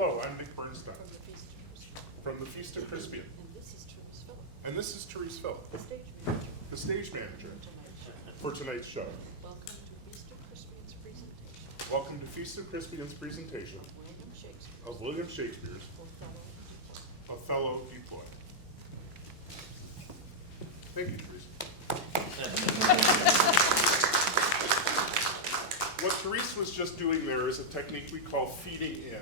Hello, I'm Nick Bernstein. From the Feast of Crispian. And this is Therese Philipp, the stage manager for tonight's show. Welcome to Feast of Crispian's presentation of William Shakespeare's Othello deploy. Thank you, Therese. What Therese was just doing there is a technique we call feeding in.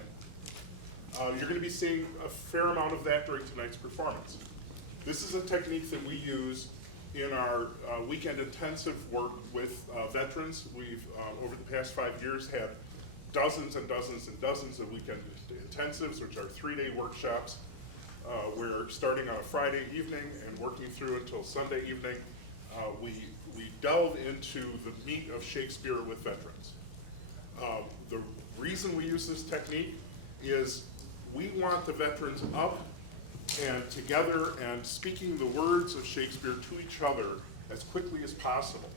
You're going to be seeing a fair amount of that during tonight's performance. This is a technique that we use in our weekend intensive work with veterans. We've, over the past 5 years, had dozens and dozens and dozens of weekend intensives, which are 3-day workshops. We're starting on a Friday evening and working through until Sunday evening. We delve into the meat of Shakespeare with veterans. The reason we use this technique is we want the veterans up and together and speaking the words of Shakespeare to each other as quickly as possible.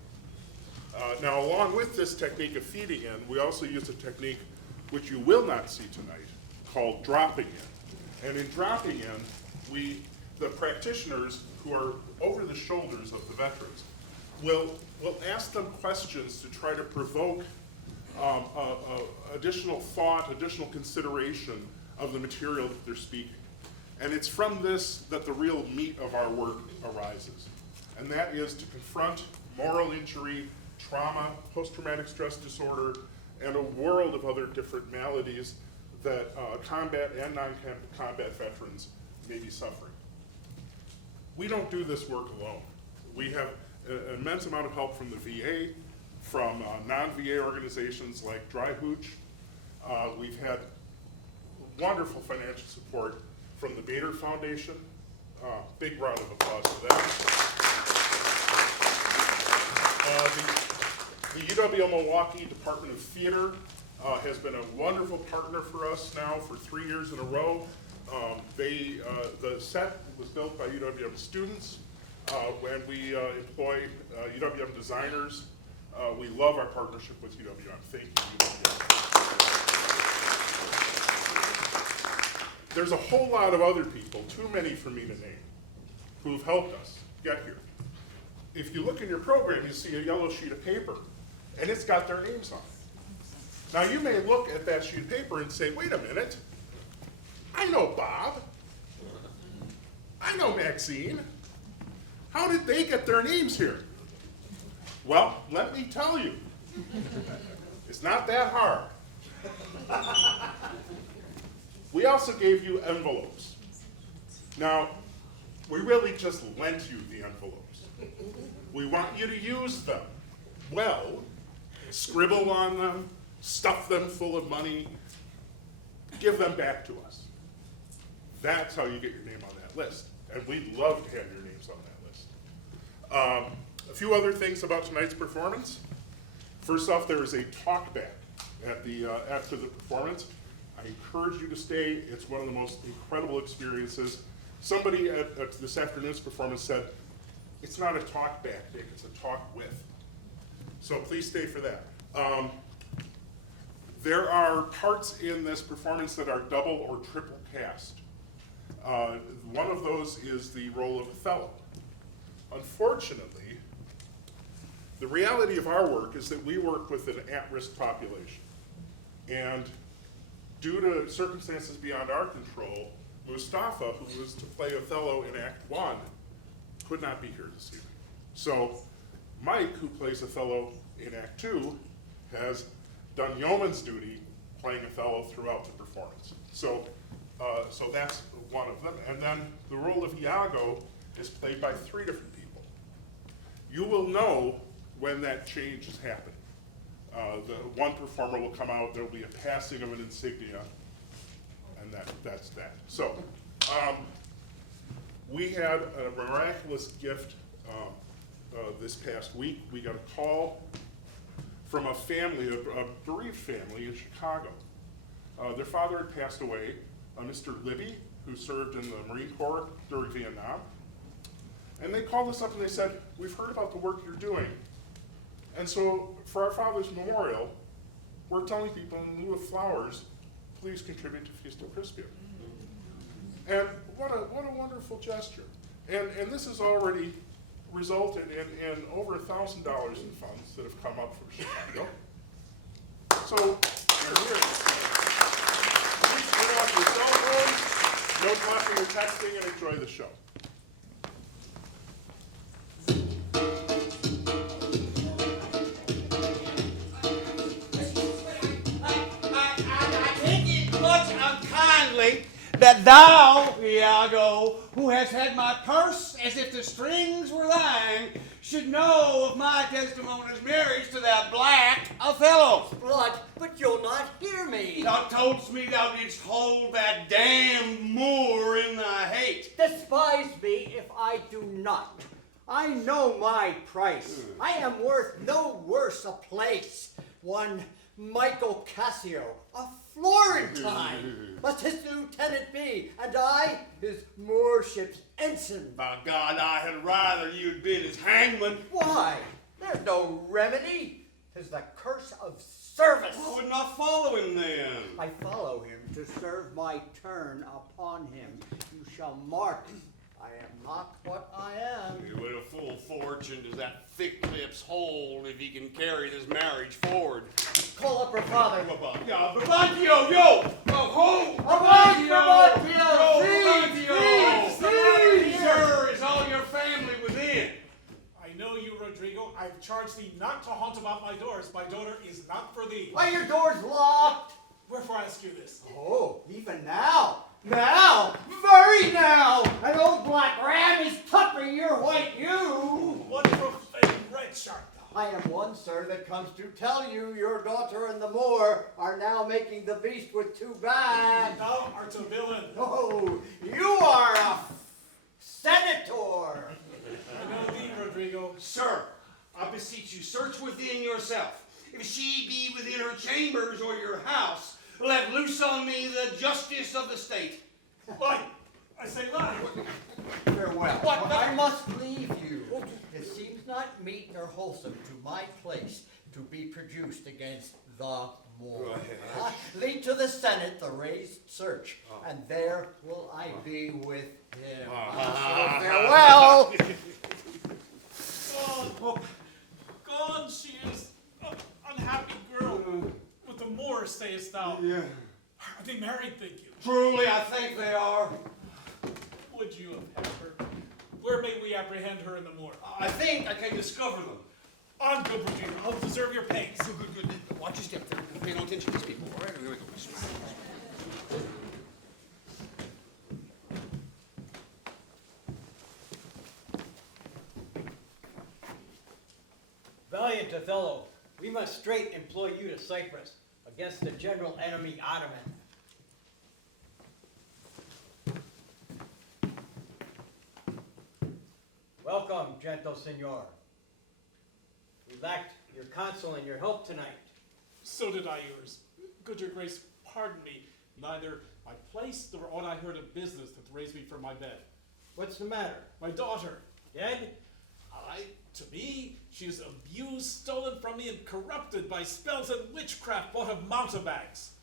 Now, along with this technique of feeding in, we also use a technique which you will not see tonight called dropping in. And in dropping in, the practitioners who are over the shoulders of the veterans will ask them questions to try to provoke additional thought, additional consideration of the material that they're speaking. And it's from this that the real meat of our work arises. And that is to confront moral injury, trauma, post-traumatic stress disorder, and a world of other different maladies that combat and non-combat veterans may be suffering. We don't do this work alone. We have an immense amount of help from the VA, from non-VA organizations like Dry Hooch. We've had wonderful financial support from the Bader Foundation. Big round of applause for that. The UW Milwaukee Department of Theater has been a wonderful partner for us now for 3 years in a row. The set was built by UWM students, and we employ UWM designers. We love our partnership with UWM. Thank you, UWM. There's a whole lot of other people, too many for me to name, who've helped us get here. If you look in your program, you see a yellow sheet of paper, and it's got their names on it. Now, you may look at that sheet of paper and say, wait a minute, I know Bob. I know Maxine. How did they get their names here? Well, let me tell you, it's not that hard. We also gave you envelopes. Now, we really just lent you the envelopes. We want you to use them well, scribble on them, stuff them full of money, give them back to us. That's how you get your name on that list. And we'd love to have your names on that list. A few other things about tonight's performance. First off, there is a talk back after the performance. I encourage you to stay. It's one of the most incredible experiences. Somebody at this afternoon's performance said, it's not a talk back, Dick, it's a talk with. So please stay for that. There are parts in this performance that are double or triple cast. One of those is the role of Othello. Unfortunately, the reality of our work is that we work with an at-risk population. And due to circumstances beyond our control, Mustafa, who was to play Othello in Act 1, could not be here this evening. So Mike, who plays Othello in Act 2, has done yeoman's duty playing Othello throughout the performance. So that's one of them. And then the role of Iago is played by 3 different people. You will know when that change is happening. The one performer will come out, there will be a passing of an insignia, and that's that. So, we had a miraculous gift this past week. We got a call from a family, a bereaved family in Chicago. Their father had passed away, Mr. Libby, who served in the Marine Corps during Vietnam. And they called us up and they said, we've heard about the work you're doing. And so for our father's memorial, we're telling people in lieu of flowers please contribute to Feast of Crispian. And what a wonderful gesture. And this has already resulted in over $1,000 in funds that have come up from Chicago. So, here. Please turn off your cell phones, no talking or texting, and enjoy the show. I take it much unkindly that thou, Iago, who hast had my purse as if the strings were thine, should know of my Desdemona's marriage to that black Othello. But you'll not hear me. Thou toldst me thou didst hold that damned Moor in thy hate. Despise me if I do not. I know my price. I am worth no worse a place. One Michael Cassio, a Florentine, must his lieutenant be, and I his moorship's ensign. By God, I had rather you'd been his hangman. Why? There's no remedy. 'Tis the curse of service. I would not follow him then. I follow him to serve my turn upon him. You shall mark. I am not what I am. What a full fortune does that thick lips hold if he can carry this marriage forward. Call up her father. Brabantio, yo! Ho! Brabantio! Brabantio! Sir, is all your family within? I know you, Roderigo. I've charged thee not to haunt about my doors. My daughter is not for thee. Why your door's locked? Wherefore I ask you this? Oh, even now. Now, very now, an old black ram is tupping your white ewe. What profane wretch art thou? I am one, sir, that comes to tell you your daughter and the Moor are now making the beast with two bags. Thou art a villain. Oh, you are a senator. I know thee, Roderigo. Sir, I beseech you, search within yourself. If she be within her chambers or your house, let loose on me the justice of the state. Lie! I say lie! Farewell. What? I must leave you. It seems not meet nor wholesome to my place to be produced against the Moor. Lead to the Senate the raised search, and there will I be with him. So farewell. Gone she is. Unhappy girl. With the Moor, sayest thou? Yeah. Are they married, think you? Truly, I think they are. Would you have had her? Where may we apprehend her in the Moor? I think I can discover them. On, good Roderigo. I'll deserve your pains. Good. Watch your step there. Pay no attention to these people. All right, here we go. Valiant Othello, we must straight employ you to Cyprus against the general enemy Ottoman. Welcome, gentle signor. We lacked your counsel and your help tonight. So did I yours. Good your grace, pardon me. Neither my place nor aught I heard of business that raised me from my bed. What's the matter? My daughter. Dead? To me, she is abused, stolen from me, and corrupted by spells and witchcraft bought of mountebanks.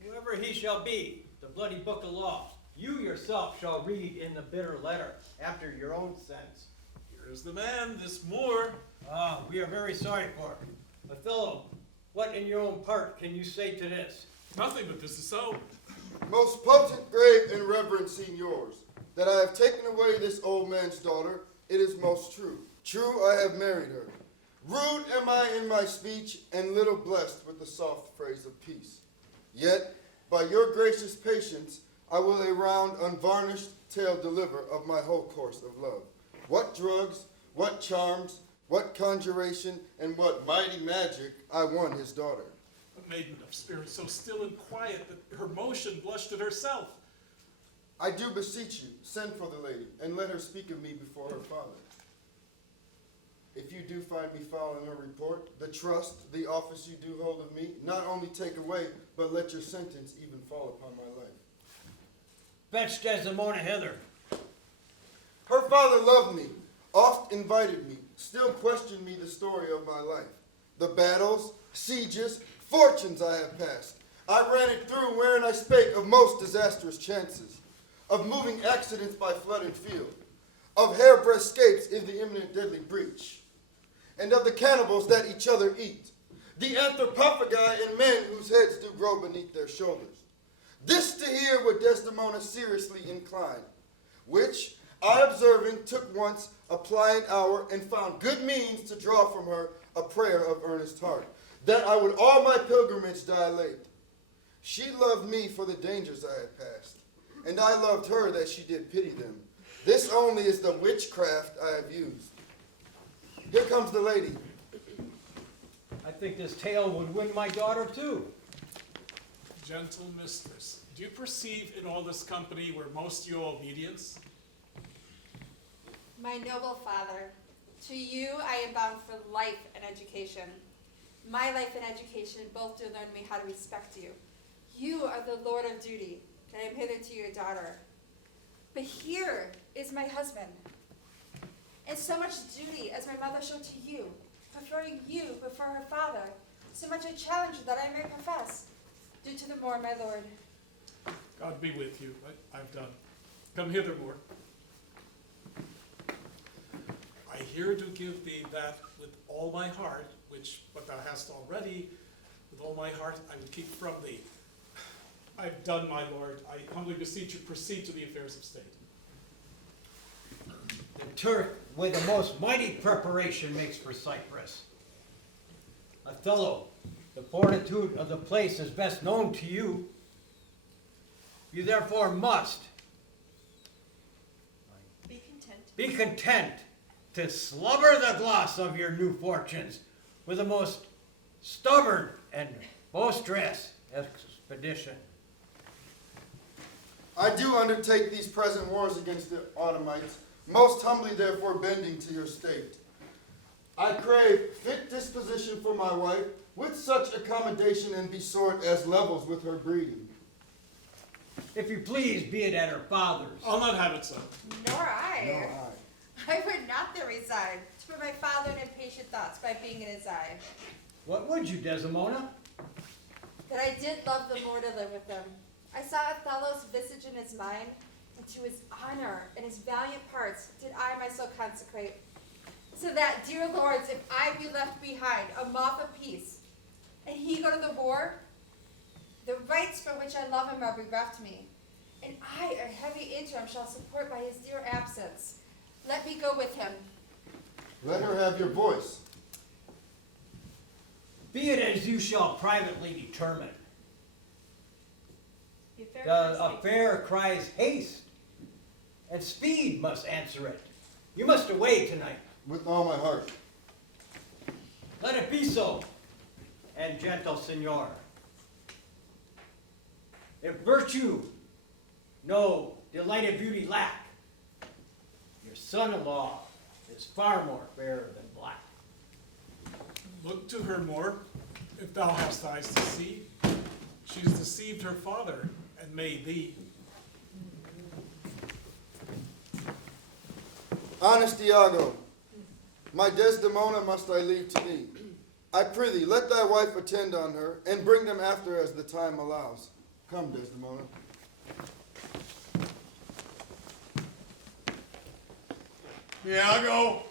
Whoever he shall be, the bloody book of law, you yourself shall read in the bitter letter, after your own sense. Here is the man, this Moor. Ah, we are very sorry for him. Othello, what in your own part can you say to this? Nothing but this is so. Most potent, grave, and reverend signors, that I have taken away this old man's daughter, it is most true. True, I have married her. Rude am I in my speech, and little blessed with the soft phrase of peace. Yet, by your gracious patience, I will a round, unvarnished tale deliver of my whole course of love. What drugs, what charms, what conjuration, and what mighty magic I won his daughter. A maiden of spirit so still and quiet that her motion blushed at herself. I do beseech you, send for the lady, and let her speak of me before her father. If you do find me foul in her report, the trust, the office you do hold of me, not only take away, but let your sentence even fall upon my life. Fetch Desdemona hither. Her father loved me, oft invited me, still questioned me the story of my life. The battles, sieges, fortunes I have passed, I ran it through wherein I spake of most disastrous chances, of moving accidents by flood and field, of hairbreadth escapes in the imminent deadly breach, and of the cannibals that each other eat, the anthropophagi and men whose heads do grow beneath their shoulders. This to hear would Desdemona seriously incline, which, I observing, took once a pliant hour, and found good means to draw from her a prayer of earnest heart, that I would all my pilgrimage dilate. She loved me for the dangers I had passed, and I loved her that she did pity them. This only is the witchcraft I have used. Here comes the lady. I think this tale would win my daughter too. Gentle mistress, do you perceive in all this company were most your obedience? My noble father, to you I am bound for life and education. My life and education both do learn me how to respect you. You are the lord of duty, and I am hitherto your daughter. But here is my husband, and so much duty as my mother showed to you, preferring you before her father, so much a challenge that I may profess. Do to the more, my lord. God be with you. I've done. Come hither, Moor. I here do give thee that with all my heart, which but thou hast already, with all my heart I would keep from thee. I've done, my lord. I humbly beseech you, proceed to the affairs of state. The Turk with the most mighty preparation makes for Cyprus. Othello, the fortitude of the place is best known to you. You therefore must be content to slubber the gloss of your new fortunes with the most stubborn and boisterous expedition. I do undertake these present wars against the Ottomites, most humbly therefore bending to your state. I crave fit disposition for my wife, with such accommodation and besort as levels with her breeding. If you please, be it at her father's. I'll not have it so. Nor I. No, I would not there reside, to put my father in impatient thoughts by being in his eye. What would you, Desdemona? That I did love the more to live with them. I saw Othello's visage in his mind, and to his honor and his valiant parts did I myself consecrate. So that, dear lords, if I be left behind, a moth of peace, and he go to the war, the rights for which I love him are bereft me, and I a heavy interim shall support by his dear absence. Let me go with him. Let her have your voice. Be it as you shall privately determine. The The affair cries haste, and speed must answer it. You must away tonight. With all my heart. Let it be so, and gentle Signor. If virtue no delighted beauty lack, your son-in-law is far more fair than black. Look to her more, if thou hast eyes to see. She's deceived her father, and made thee. Honest Iago, my Desdemona must I leave to thee. I prithee, let thy wife attend on her, and bring them after as the time allows. Come, Desdemona. Iago,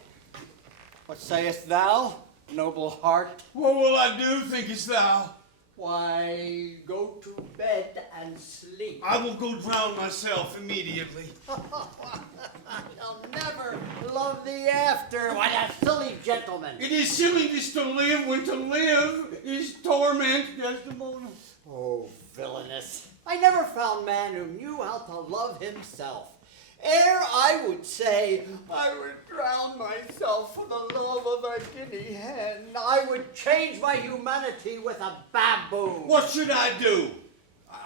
What sayest thou, noble heart? what will I do, thinkest thou? Why, go to bed and sleep. I will go drown myself immediately. I'll never love thee after. What a silly gentleman. It is silliness to live when to live is torment, Desdemona. Oh, villainous. I never found man who knew how to love himself. Ere I would say, I would drown myself for the love of a guinea hen. I would change my humanity with a baboon. What should I do?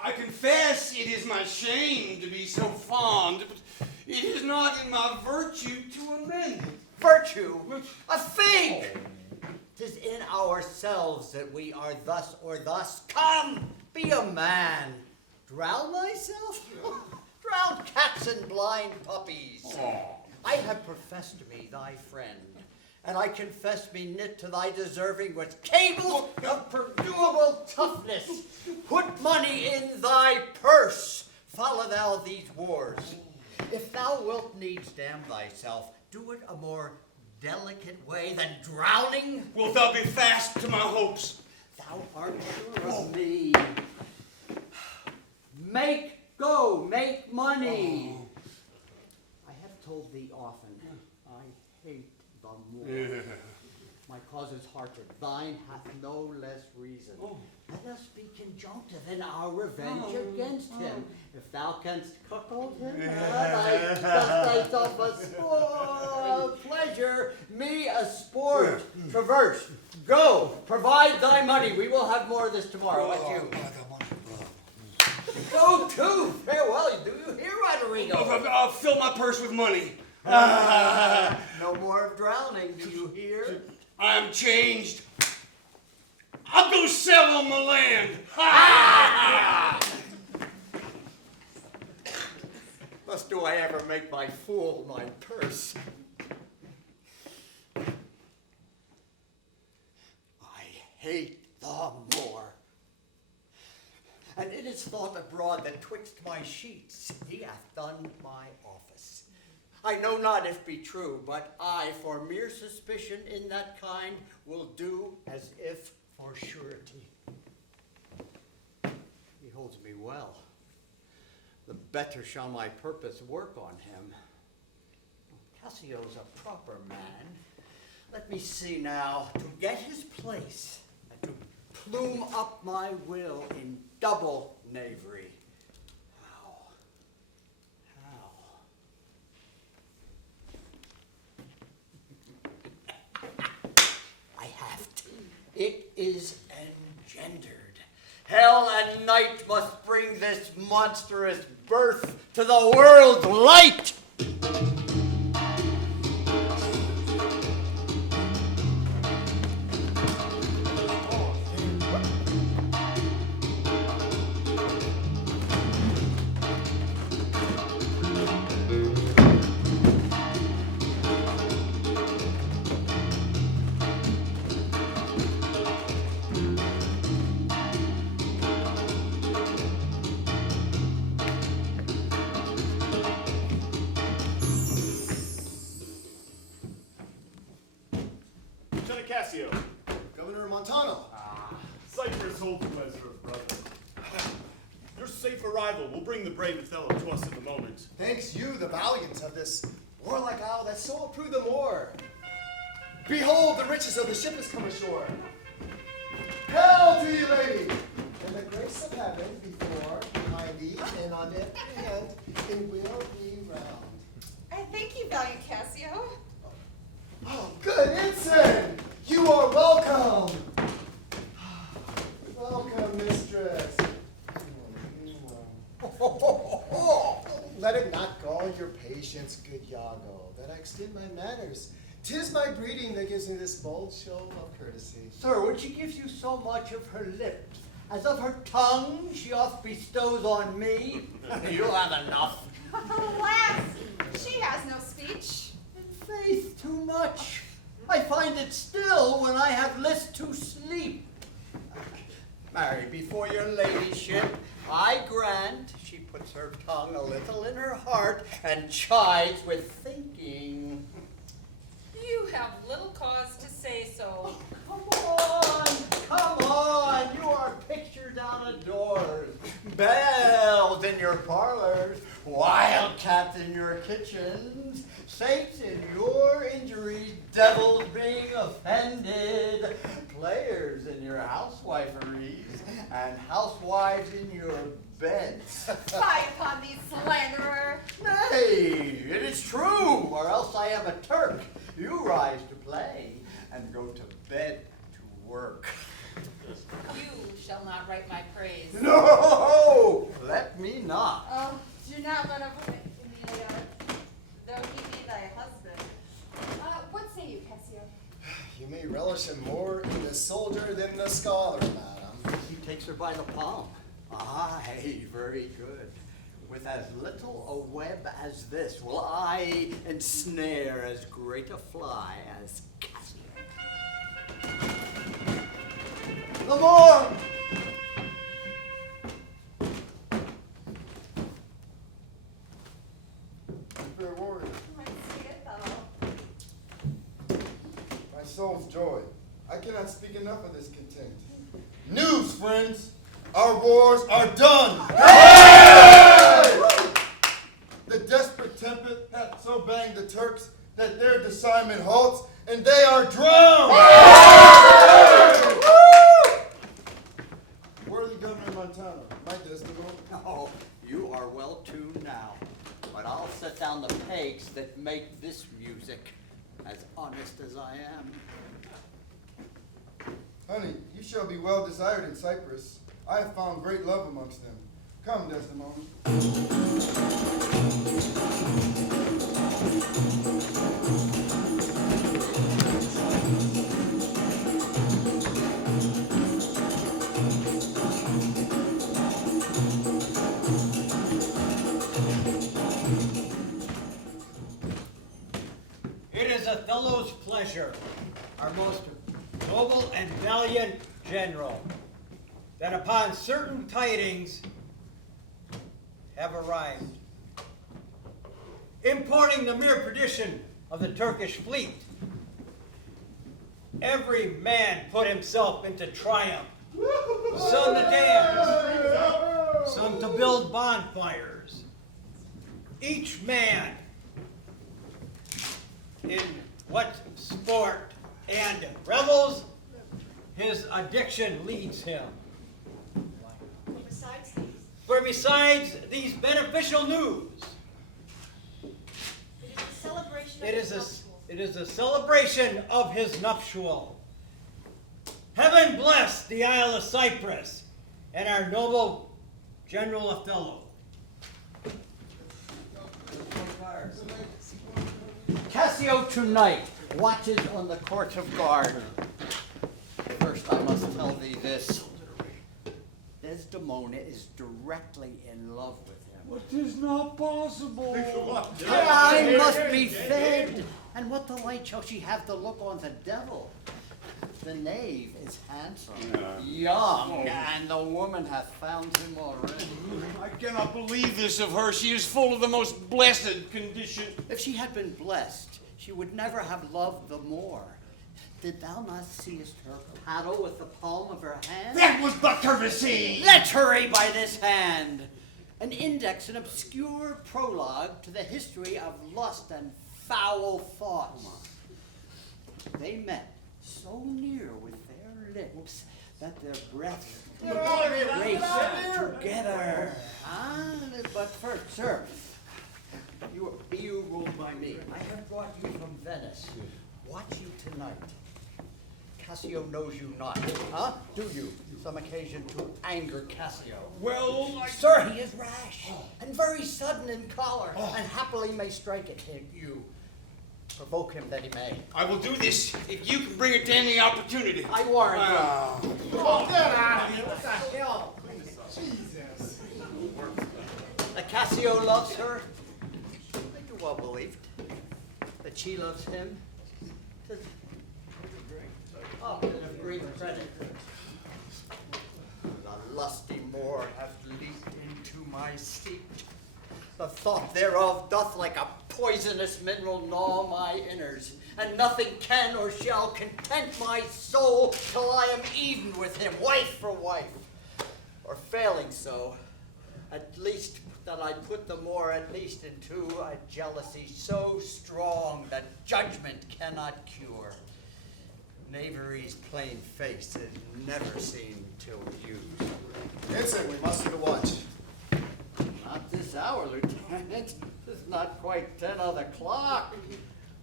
I confess it is my shame to be so fond, but it is not in my virtue to amend it. Virtue? A fig! 'Tis in ourselves that we are thus or thus. Come, be a man. Drown myself? Drown cats and blind puppies. I have professed me thy friend, and I confess me knit to thy deserving with cables of perdurable toughness. Put money in thy purse. Follow thou these wars. If thou wilt needs damn thyself, do it a more delicate way than drowning. Wilt thou be fast to my hopes? Thou art sure of me. Make money. I have told thee often, I hate the Moor. My cause is hearted, thine hath no less reason. Let us be conjunctive in our revenge against him. If thou canst cuckold him, thy thyself a sport, pleasure, me a sport. Traverse, go, provide thy money. We will have more of this tomorrow. What you? Go to, farewell. Do you hear, Roderigo? I'll fill my purse with money. No more of drowning, do you hear? I'm changed. I'll go sell on my land. Thus do I ever make my fool my purse. I hate the Moor. And it is thought abroad that twixt my sheets he hath done my office. I know not if be true, but I, for mere suspicion in that kind, will do as if for surety. He holds me well. The better shall my purpose work on him. Cassio's a proper man. Let me see now, to get his place, and to plume up my will in double knavery. It is engendered. Hell and night must bring this monstrous birth to the world's light. Cassio. Governor Montano. Cyprus holds pleasure of brother. Your safe arrival will bring the brave Othello to us in the moment. Thanks you, the valiant of this warlike isle that so approve the Moor. Behold, the riches of the ship has come ashore. Hail to you, lady! And the grace of heaven before, behind thee, and on every hand, it will be round. I thank you, valiant Cassio. Oh, good ensign! You are welcome! Welcome, mistress. Let it not gall your patience, good Iago, that I extend my manners. 'Tis my breeding that gives me this bold show of courtesy. Sir, when she gives you so much of her lips, as of her tongue she oft bestows on me, you'll have enough. Alas, she has no speech. In faith, too much. I find it still when I have list to sleep. Marry, before your ladyship, I grant she puts her tongue a little in her heart and chides with thinking. You have little cause to say so. Come on, you are pictured out of doors, bells in your parlors, wildcats in your kitchens, saints in your injuries, devils being offended, players in your housewiferys, and housewives in your beds. Fie upon thee, slanderer. Nay, it is true, or else I am a Turk. You rise to play and go to bed to work. You shall not write my praise. No, let me not. Oh, do not run over Emilia, though he be thy husband. What say you, Cassio? You may relish him more in the soldier than the scholar, madam. He takes her by the palm. Aye, very good. With as little a web as this will I ensnare as great a fly as Cassio. L'Amour! Fair warrior, My sweet Othello. my soul's joy. I cannot speak enough of this content. News, friends! Our wars are done! The desperate tempest hath so banged the Turks that their disarmament halts, and they are drowned! Worthy Governor Montano, my Desdemona. Oh, you are well tuned now. But I'll set down the pegs that make this music, as honest as I am. Honey, you shall be well desired in Cyprus. I have found great love amongst them. Come, Desdemona. It is Othello's pleasure, our most noble and valiant general, that upon certain tidings have arrived, importing the mere perdition of the Turkish fleet, every man put himself into triumph, some to dance, some to build bonfires, each man in what sport and revels his addiction leads him. For besides these beneficial news, it is a celebration of his nuptial. Heaven bless the Isle of Cyprus and our noble General Othello. Cassio tonight watches on the court of guard. First I must tell thee this. Desdemona is directly in love with him. But 'tis not possible. I must be fed. And what delight shall she have to look on the devil? The knave is handsome, young, and the woman hath found him already. I cannot believe this of her. She is full of the most blessed condition. If she had been blessed, she would never have loved the more. Did thou not seest her paddle with the palm of her hand? That was but courtesy. Let's hurry by this hand. An index, an obscure prologue to the history of lust and foul thoughts. They met so near with their lips that their breaths raced together. But first, sir, be you ruled by me. I have brought you from Venice. Watch you tonight. Cassio knows you not, huh? Do you? Some occasion to anger Cassio. Well, Sir, he is rash and very sudden in choler, and happily may strike at you. Provoke him that he may. I will do this if you can bring it to any opportunity. I warrant you. Oh, get out of here. What the hell? Jesus. That Cassio loves her, I do well believe. That she loves him, 'tis often of great credit. The lusty Moor hath leaped into my seat. The thought thereof doth like a poisonous mineral gnaw my innards, and nothing can or shall content my soul till I am even with him, wife for wife. Or failing so, at least that I put the Moor at least into a jealousy so strong that judgment cannot cure. Knavery's plain face is never seen till used. Vincent, we must keep a watch. Not this hour, Lieutenant. It's not quite 10 of the clock.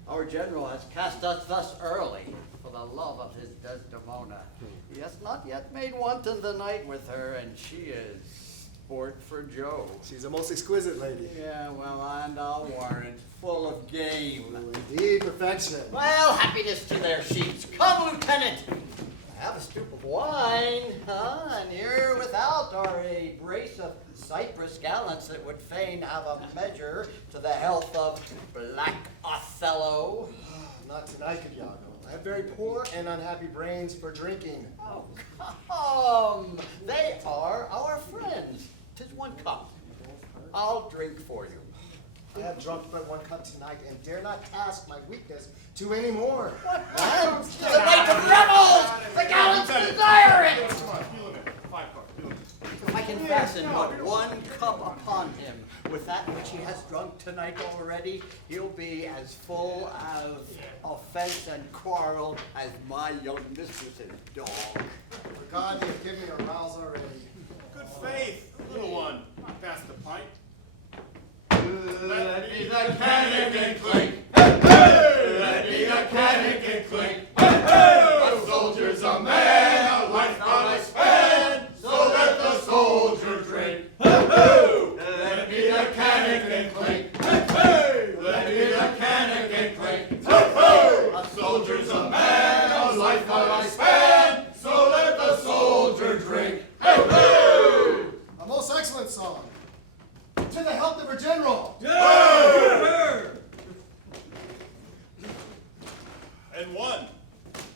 Our general has cast us thus early for the love of his Desdemona. He has not yet made wanton the night with her, and she is sport for Joe. She's a most exquisite lady. Yeah, well, and I'll warrant, full of game. Indeed, perfection. Well, happiness to their sheets. Come, Lieutenant. Have a stoup of wine, huh? And here without are a brace of Cyprus gallants that would fain have a measure to the health of Black Othello. Not tonight, Iago. I have very poor and unhappy brains for drinking. Oh, come. They are our friends. 'Tis 1 cup. I'll drink for you. I have drunk but 1 cup tonight and dare not task my weakness to any more. What happens to the night of revels? The gallants desire it! Come on, feel it. 5 cards, feel it. If I can fasten but 1 cup upon him, with that which he has drunk tonight already, he'll be as full of offense and quarrel as my young mistress's dog. For God, you've given me a rouse already. Good faith, little one. Not past the pint. Let me the cannon clink. Let me the cannon clink. A soldier's a man, a life not I spend. So let the soldier drink. Let me the cannon clink. Let me the cannon clink. A soldier's a man, a life not I spend. So let the soldier drink. A most excellent song. To the health of our general. And 1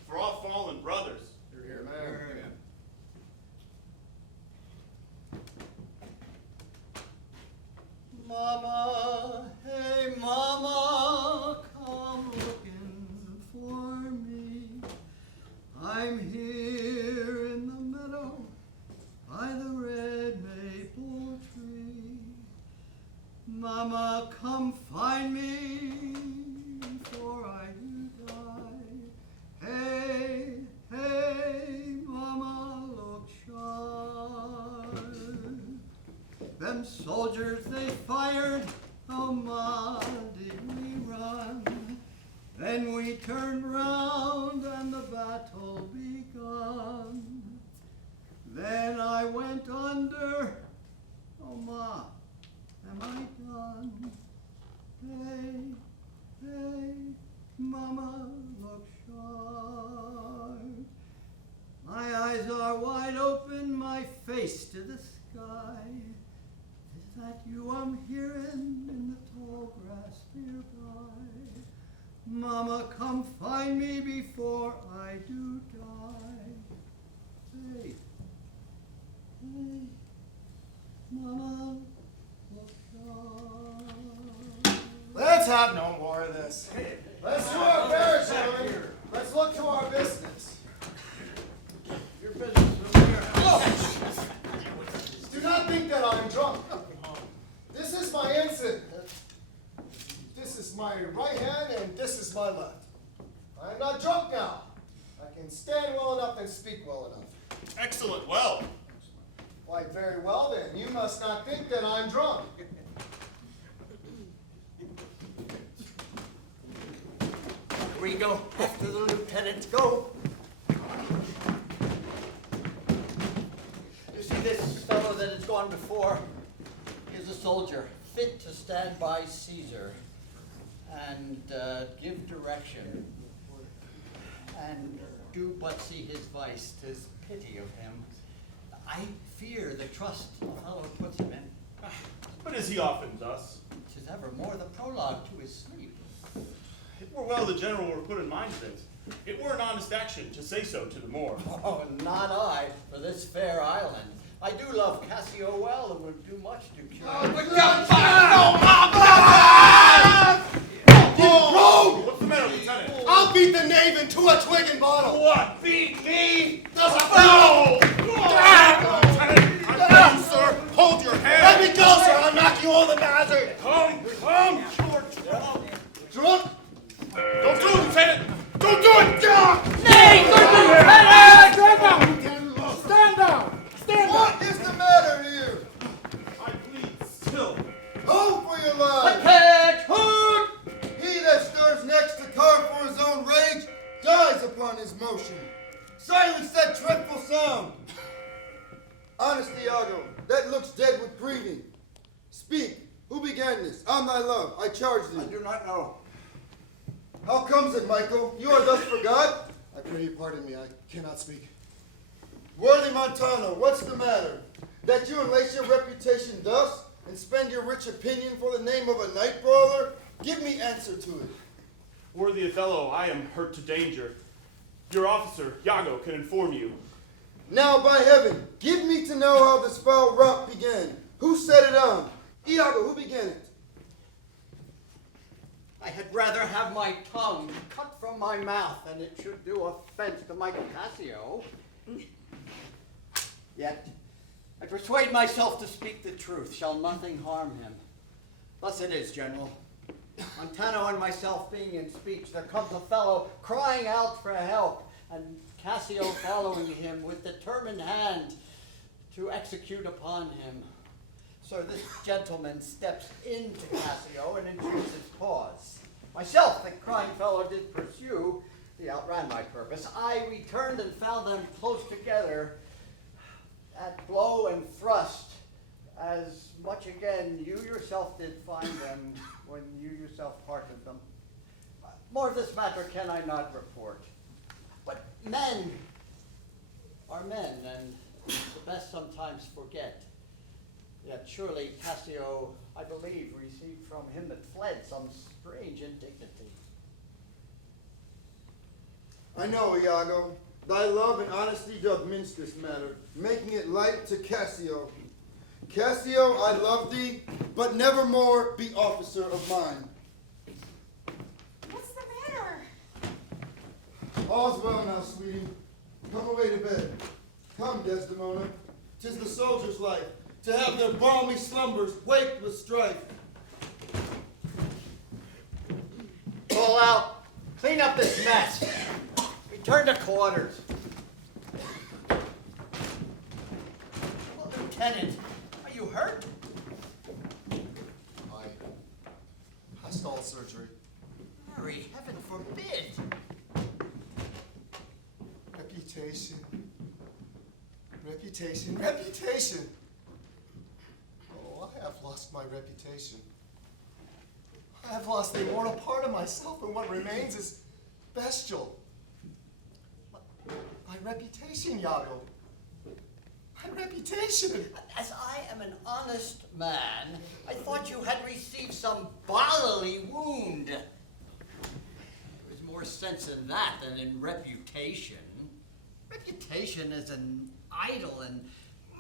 for all fallen brothers. Here, man. Mama, hey mama, come looking for me. I'm here in the meadow by the red maple tree. Mama, come find me before I do die. Hey, hey, mama, look sharp. Them soldiers, they fired, oh ma, did we run? Then we turned round and the battle begun. Then I went under, oh ma, am I done? Hey, hey, mama, look sharp. My eyes are wide open, my face to the sky. Is that you I'm hearing in the tall grass nearby? Mama, come find me before I do die. Hey, hey, mama, look sharp. Let's have no more of this. Let's do our affairs, gentlemen. Let's look to our business. Your business over here. Do not think that I'm drunk. This is my ensign. This is my right hand and this is my left. I'm not drunk now. I can stand well enough and speak well enough. Excellent, well. Why, very well then. You must not think that I'm drunk. We go after the lieutenant. Go. You see this fellow that has gone before? He is a soldier, fit to stand by Caesar and give direction and do but see his vice. 'Tis pity of him. I fear the trust Othello puts him in. But as he often does. 'Tis evermore the prologue to his sleep. It were well the general were put in mind of it. It were an honest action to say so to the Moor. Oh, not I, for this fair island. I do love Cassio well and would do much to cure him. What's the matter, Lieutenant? I'll beat the knave into a twig and bottle. What, beat me? Does a fool! Lieutenant, sir, hold your hand. Let me go, sir. I'll knock you on the matter. Come. Drunk? Don't do it, Lieutenant. Don't do it. Nay, good lieutenant! Stand down! What is the matter here? I plead still. Hold for your lives! Attack! Hood! He that stirs next to carve for his own rage dies upon his motion. Silence that dreadful sound. Honest Iago, that looks dead with breathing. Speak, who began this? On thy love, I charge thee. I do not know. How comes it, Michael? You are thus forgot? I pray you pardon me. I cannot speak. Worthy Montano, what's the matter? That you enlace your reputation thus and spend your rich opinion for the name of a night brawler? Give me answer to it. Worthy Othello, I am hurt to danger. Your officer, Iago, can inform you. Now, by heaven, give me to know how this foul romp began. Who set it on? Iago, who began it? I had rather have my tongue cut from my mouth than it should do offense to Michael Cassio. Yet, I persuade myself to speak the truth. Shall nothing harm him? Thus it is, General. Montano and myself being in speech, there comes Othello crying out for help, and Cassio following him with determined hand to execute upon him. So this gentleman steps into Cassio and entreats his cause. Myself, the crying fellow did pursue. He outran my purpose. I returned and found them close together at blow and thrust, as much again you yourself did find them when you yourself parted them. More of this matter can I not report. But men are men, and the best sometimes forget. Yet surely Cassio, I believe, received from him that fled some strange indignity. I know, Iago. Thy love and honesty doth mince this matter, making it light to Cassio. Cassio, I love thee, but nevermore be officer of mine. What's the matter? All's well now, sweetie. Come away to bed. Come, Desdemona. 'Tis the soldier's life, to have their balmy slumbers waked with strife. Pull out. Clean up this mess. Return to quarters. Well, Lieutenant, are you hurt? I passed all surgery. Mary, heaven forbid. Reputation. Reputation. Reputation. Oh, I have lost my reputation. I have lost the immortal part of myself, and what remains is bestial. My reputation, Iago. My reputation. As I am an honest man, I thought you had received some bodily wound. There was more sense in that than in reputation. Reputation is an idle and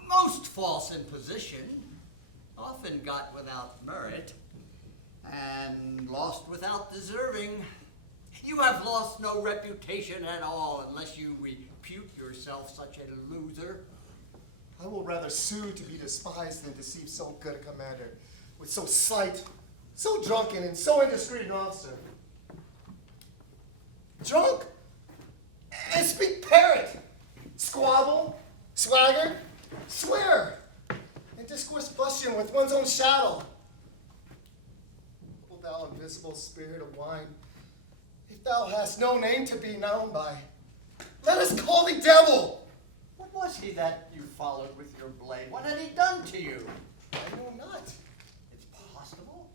most false imposition, often got without merit, and lost without deserving. You have lost no reputation at all unless you repute yourself such a loser. I will rather sue to be despised than deceive so good a commander with so slight, so drunken, and so indiscreet an officer. Drunk? And speak parrot, squabble, swagger, swear, and discourse bustion with one's own shadow. O thou invisible spirit of wine, if thou hast no name to be known by, let us call thee devil. What was he that you followed with your blade? What had he done to you? I know not. It's possible.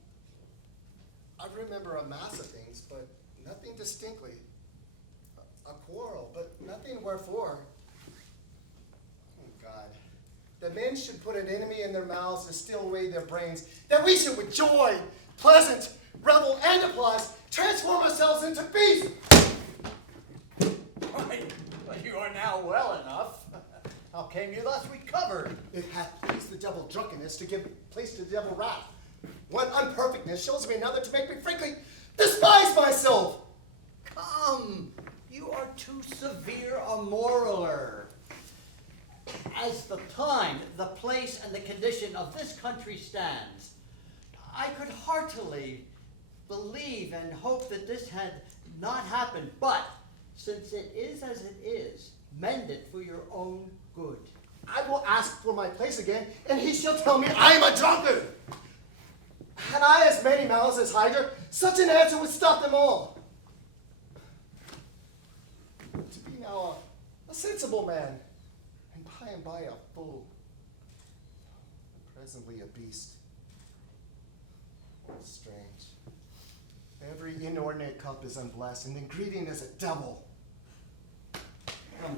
I remember a mass of things, but nothing distinctly. A quarrel, but nothing wherefore. Oh God, that men should put an enemy in their mouths and steal away their brains, that we should with joy, pleasant, revel, and applause transform ourselves into beasts. Right. Well, you are now well enough. How came you thus recovered? It hath pleased the devil drunkenness to give place to the devil wrath. One unperfectness shows me another to make me frankly despise myself. Come, you are too severe a moraler. As the time, the place, and the condition of this country stands, I could heartily believe and hope that this had not happened, but since it is as it is, mend it for your own good. I will ask for my place again, and he shall tell me I am a drunkard. Had I as many mouths as Hydra, such an answer would stop them all. To be now a sensible man, and by and by a fool, presently a beast. Oh, strange. Every inordinate cup is unblessed, and the ingredient is a devil.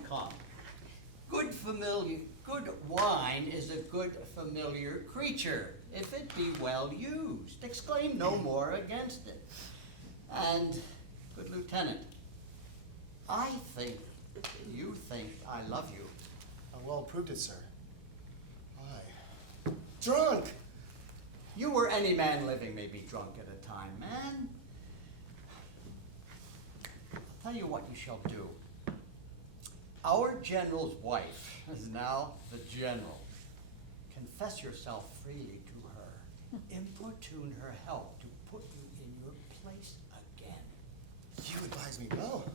Come. Good wine is a good familiar creature, if it be well used. Exclaim no more against it. And, good lieutenant, I think You think I love you. I well proved it, sir. I drunk. You or any man living may be drunk at a time, man. I'll tell you what you shall do. Our general's wife is now the general. Confess yourself freely to her. Importune her help to put you in your place again. You advise me well.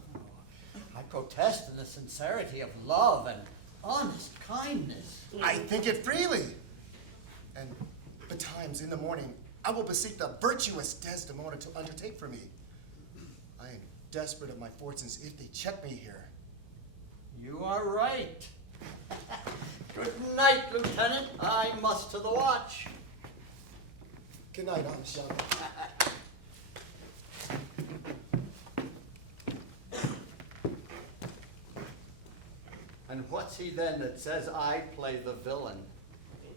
I protest in the sincerity of love and honest kindness. I think it freely. And betimes in the morning, I will beseech the virtuous Desdemona to undertake for me. I am desperate of my fortunes if they check me here. You are right. Good night, Lieutenant. I must to the watch. Good night, honest young. And what's he then that says I play the villain?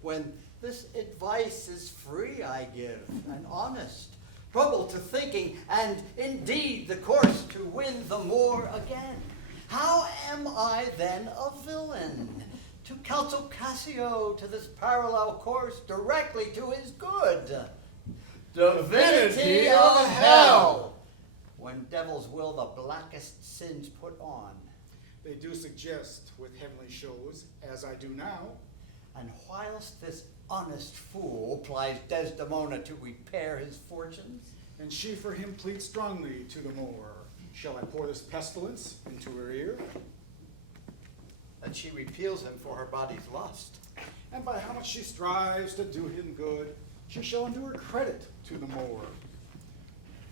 When this advice is free I give, and honest, trouble to thinking, and indeed the course to win the more again. How am I then a villain? To counsel Cassio to this parallel course directly to his good. Divinity of hell! When devils will the blackest sins put on. They do suggest with heavenly shows, as I do now. And whilst this honest fool plies Desdemona to repair his fortunes, And she for him pleads strongly to the more. Shall I pour this pestilence into her ear? that she repeals him for her body's lust. And by how much she strives to do him good, she shall endure credit to the more.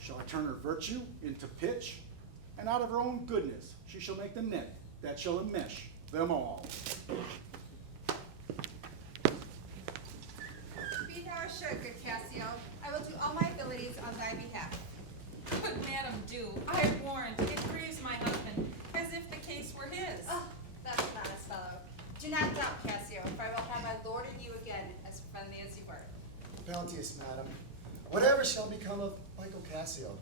Shall I turn her virtue into pitch? And out of her own goodness she shall make the net that shall enmesh them all. Be thou assured, good Cassio, I will do all my abilities on thy behalf. Good madam, do. I am warned. It grieves my husband, as if the case were his. Oh, that's an honest fellow. Do not doubt, Cassio, for I will have my lord and you again as friendly as you were. Bounteous madam, whatever shall become of Michael Cassio,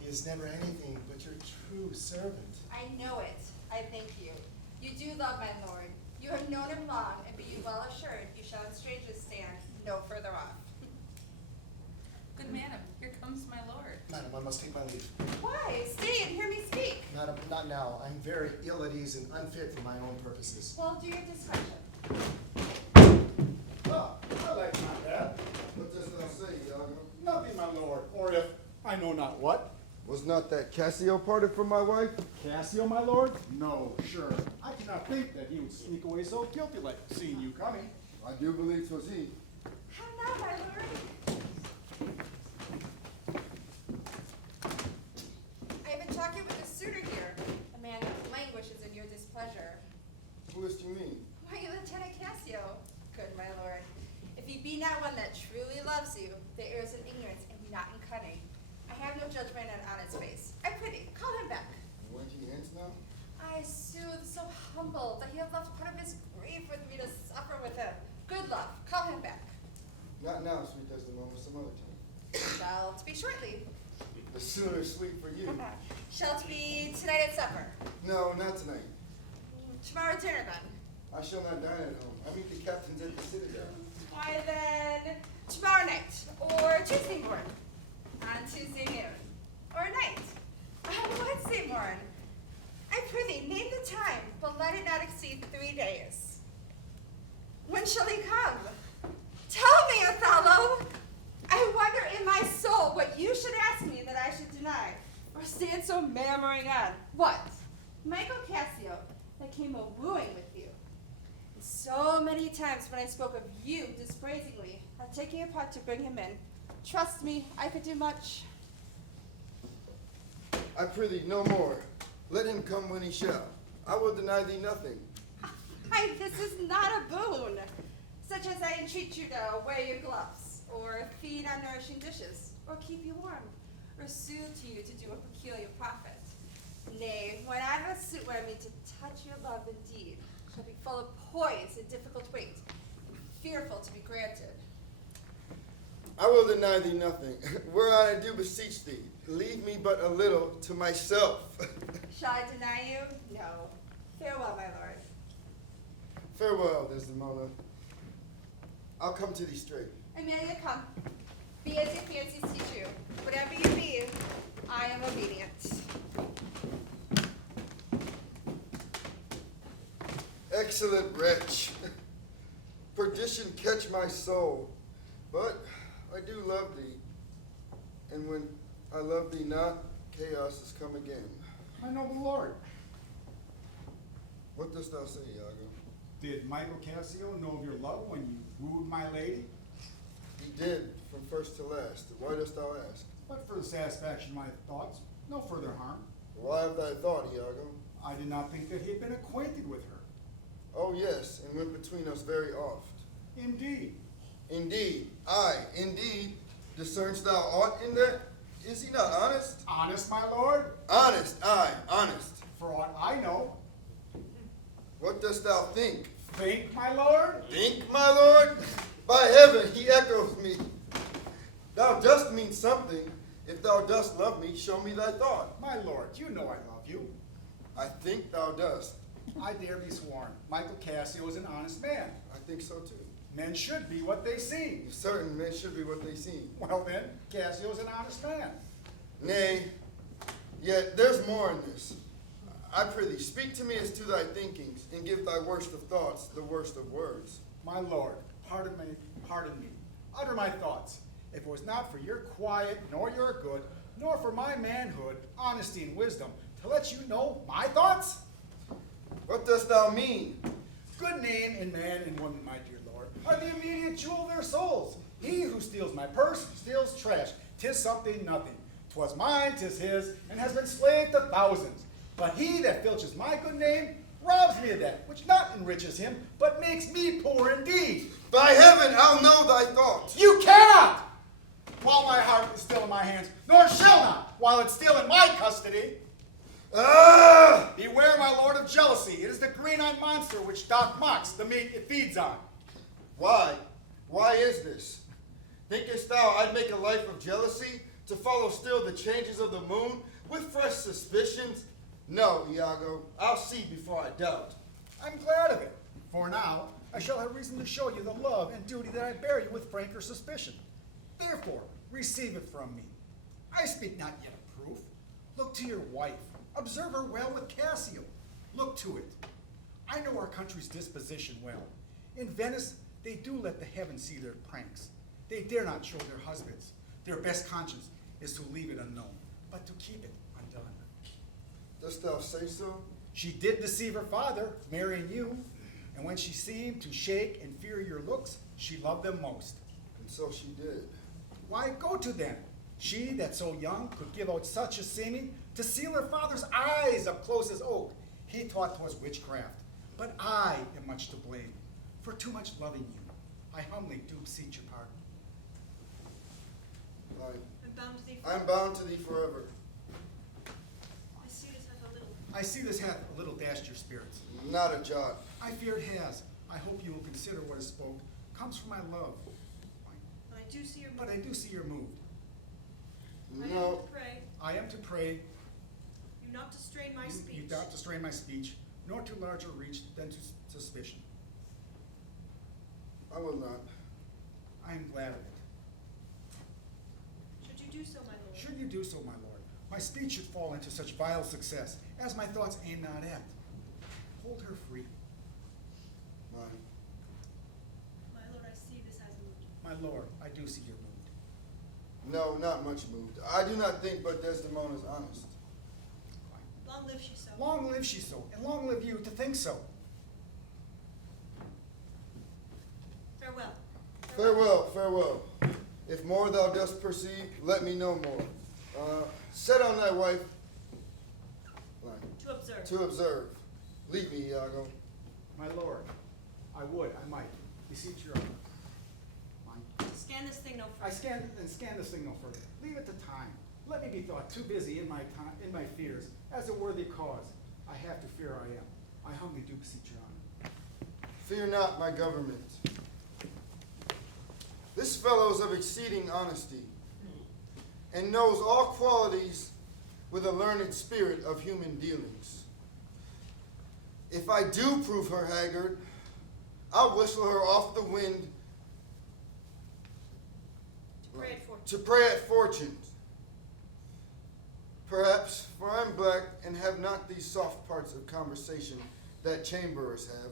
he is never anything but your true servant. I know it. I thank you. You do love my lord. You have known him long, and be you well assured you shall in strangers stand no further off. Good madam, here comes my lord. Madam, I must take my leave. Why? Stay and hear me speak. Madam, not now. I'm very ill at ease and unfit for my own purposes. Well, do your discretion. Ah, I like not that. What dost thou say, Iago? Nothing, my lord, or if I know not what. Was not that Cassio parted from my wife? Cassio, my lord? No, sure. I cannot think that he would sneak away so guilty like seeing you coming. I do believe 'twas he. How now, my lord? I have been talking with a suitor here, a man who languishes in your displeasure. Who is you mean? Why, Lieutenant Cassio? Good, my lord. If he be not one that truly loves you, the errs in ignorance and not in cunning. I have no judgment on his face. I prithee, call him back. Went he hence now? I soothe, so humble, that he hath left part of his grief with me to suffer with him. Good love, call him back. Not now, sweet Desdemona, some other time. Shalt be shortly. The sooner sweet for you. Shalt be tonight at supper. No, not tonight. Tomorrow dinner then. I shall not dine at home. I meet the captains at the citadel. Why then, tomorrow night, or Tuesday morn. On Tuesday noon, or night, on Wednesday morn. I prithee, name the time, but let it not exceed 3 days. When shall he come? Tell me, Othello! I wonder in my soul what you should ask me that I should deny, or stand so murmuring on. What? Michael Cassio, that came a-wooing with you. And so many times when I spoke of you dispraisingly, of taking a part to bring him in, trust me, I could do much. I prithee no more. Let him come when he shall. I will deny thee nothing. This is not a boon, such as I entreat you to wear your gloves, or feed on nourishing dishes, or keep you warm, or soothe to you to do a peculiar profit. Nay, when I have a suit where I mean to touch your love indeed, shall be full of poise and difficult weight, and fearful to be granted. I will deny thee nothing. Whereon I do beseech thee, leave me but a little to myself. Shall I deny you? No. Farewell, my lord. Farewell, Desdemona. I'll come to thee straight. Emilia, come. Be as your fancies teach you. Whatever you be, I am obedient. Excellent wretch. Perdition catch my soul. But I do love thee. And when I love thee not, chaos has come again. My noble lord, What dost thou say, Iago? did Michael Cassio know of your love when you wooed my lady? He did, from first to last. Why dost thou ask? But for the satisfaction of my thoughts, no further harm. Why have thy thought, Iago? I did not think that he had been acquainted with her. Oh yes, and went between us very oft. Indeed. Indeed, indeed. Discernst thou aught in that? Is he not honest? Honest, my lord? Honest, honest. For aught I know. What dost thou think? Think, my lord? Think, my lord? By heaven, he echoes me. Thou dost mean something. If thou dost love me, show me thy thought. My lord, you know I love you. I think thou dost. I dare be sworn. Michael Cassio is an honest man. I think so too. Men should be what they seem. Certain men should be what they seem. Well then, Cassio is an honest man. Nay, yet there's more in this. I prithee, speak to me as to thy thinkings, and give thy worst of thoughts the worst of words. My lord, pardon me. Utter my thoughts. If it was not for your quiet, nor your good, nor for my manhood, honesty, and wisdom, to let you know my thoughts? What dost thou mean? Good name in man and woman, my dear lord, are the immediate jewel of their souls. He who steals my purse steals trash. 'Tis something nothing. 'Twas mine, 'tis his, and has been slave to thousands. But he that filches my good name robs me of that, which not enriches him, but makes me poor indeed. By heaven, I'll know thy thoughts. You cannot! While my heart is still in my hands, nor shall not, while it's still in my custody. Ah! Beware, my lord, of jealousy. It is the green-eyed monster which doth mocks the meat it feeds on. Why? Why is this? Thinkest thou I'd make a life of jealousy, to follow still the changes of the moon, with fresh suspicions? No, Iago, I'll see before I doubt. I'm glad of it, for now I shall have reason to show you the love and duty that I bear you with franker suspicion. Therefore, receive it from me. I speak not yet of proof. Look to your wife. Observe her well with Cassio. Look to it. I know our country's disposition well. In Venice, they do let the heavens see their pranks. They dare not show their husbands. Their best conscience is to leave it unknown, but to keep it undone. Dost thou say so? She did deceive her father, marrying you, and when she seemed to shake and fear your looks, she loved them most. And so she did. Why, go to them. She that so young could give out such a seeming to seal her father's eyes up close as oak. He thought 'twas witchcraft, but I am much to blame for too much loving you. I humbly do beseech your pardon. I'm bound to thee. I'm bound to thee forever. I see this hath a little. I see this hath a little dashed your spirits. Not a jot. I fear it has. I hope you will consider what is spoke comes from my love. But I do see your But I do see you're moved. I am No. to pray, I am to pray you not to strain my speech. you not to strain my speech, nor to larger reach than to suspicion. I will not. I am glad of it. Should you do so, my lord? Should you do so, my lord, my speech should fall into such vile success, as my thoughts aim not at. Hold her free. Mine. My lord, I see this has moved. My lord, I do see you're moved. No, not much moved. I do not think but Desdemona's honest. Long live she so. Long live she so, and long live you to think so. Farewell. Farewell, farewell. If more thou dost perceive, let me know more. Set on thy wife To observe. to observe. Leave me, Iago. My lord, I would, I might, beseech your honor. Mine. Scan this thing no I further. scan this thing no further. Leave it to time. Let me be thought too busy in my time, in my fears, as a worthy cause. I have to fear I am. I humbly do beseech your honor. Fear not my government. This fellow's of exceeding honesty, and knows all qualities with a learned spirit of human dealings. If I do prove her haggard, I'll whistle her off the wind to pray at fortunes. Perhaps, for I'm black and have not these soft parts of conversation that chamberers have.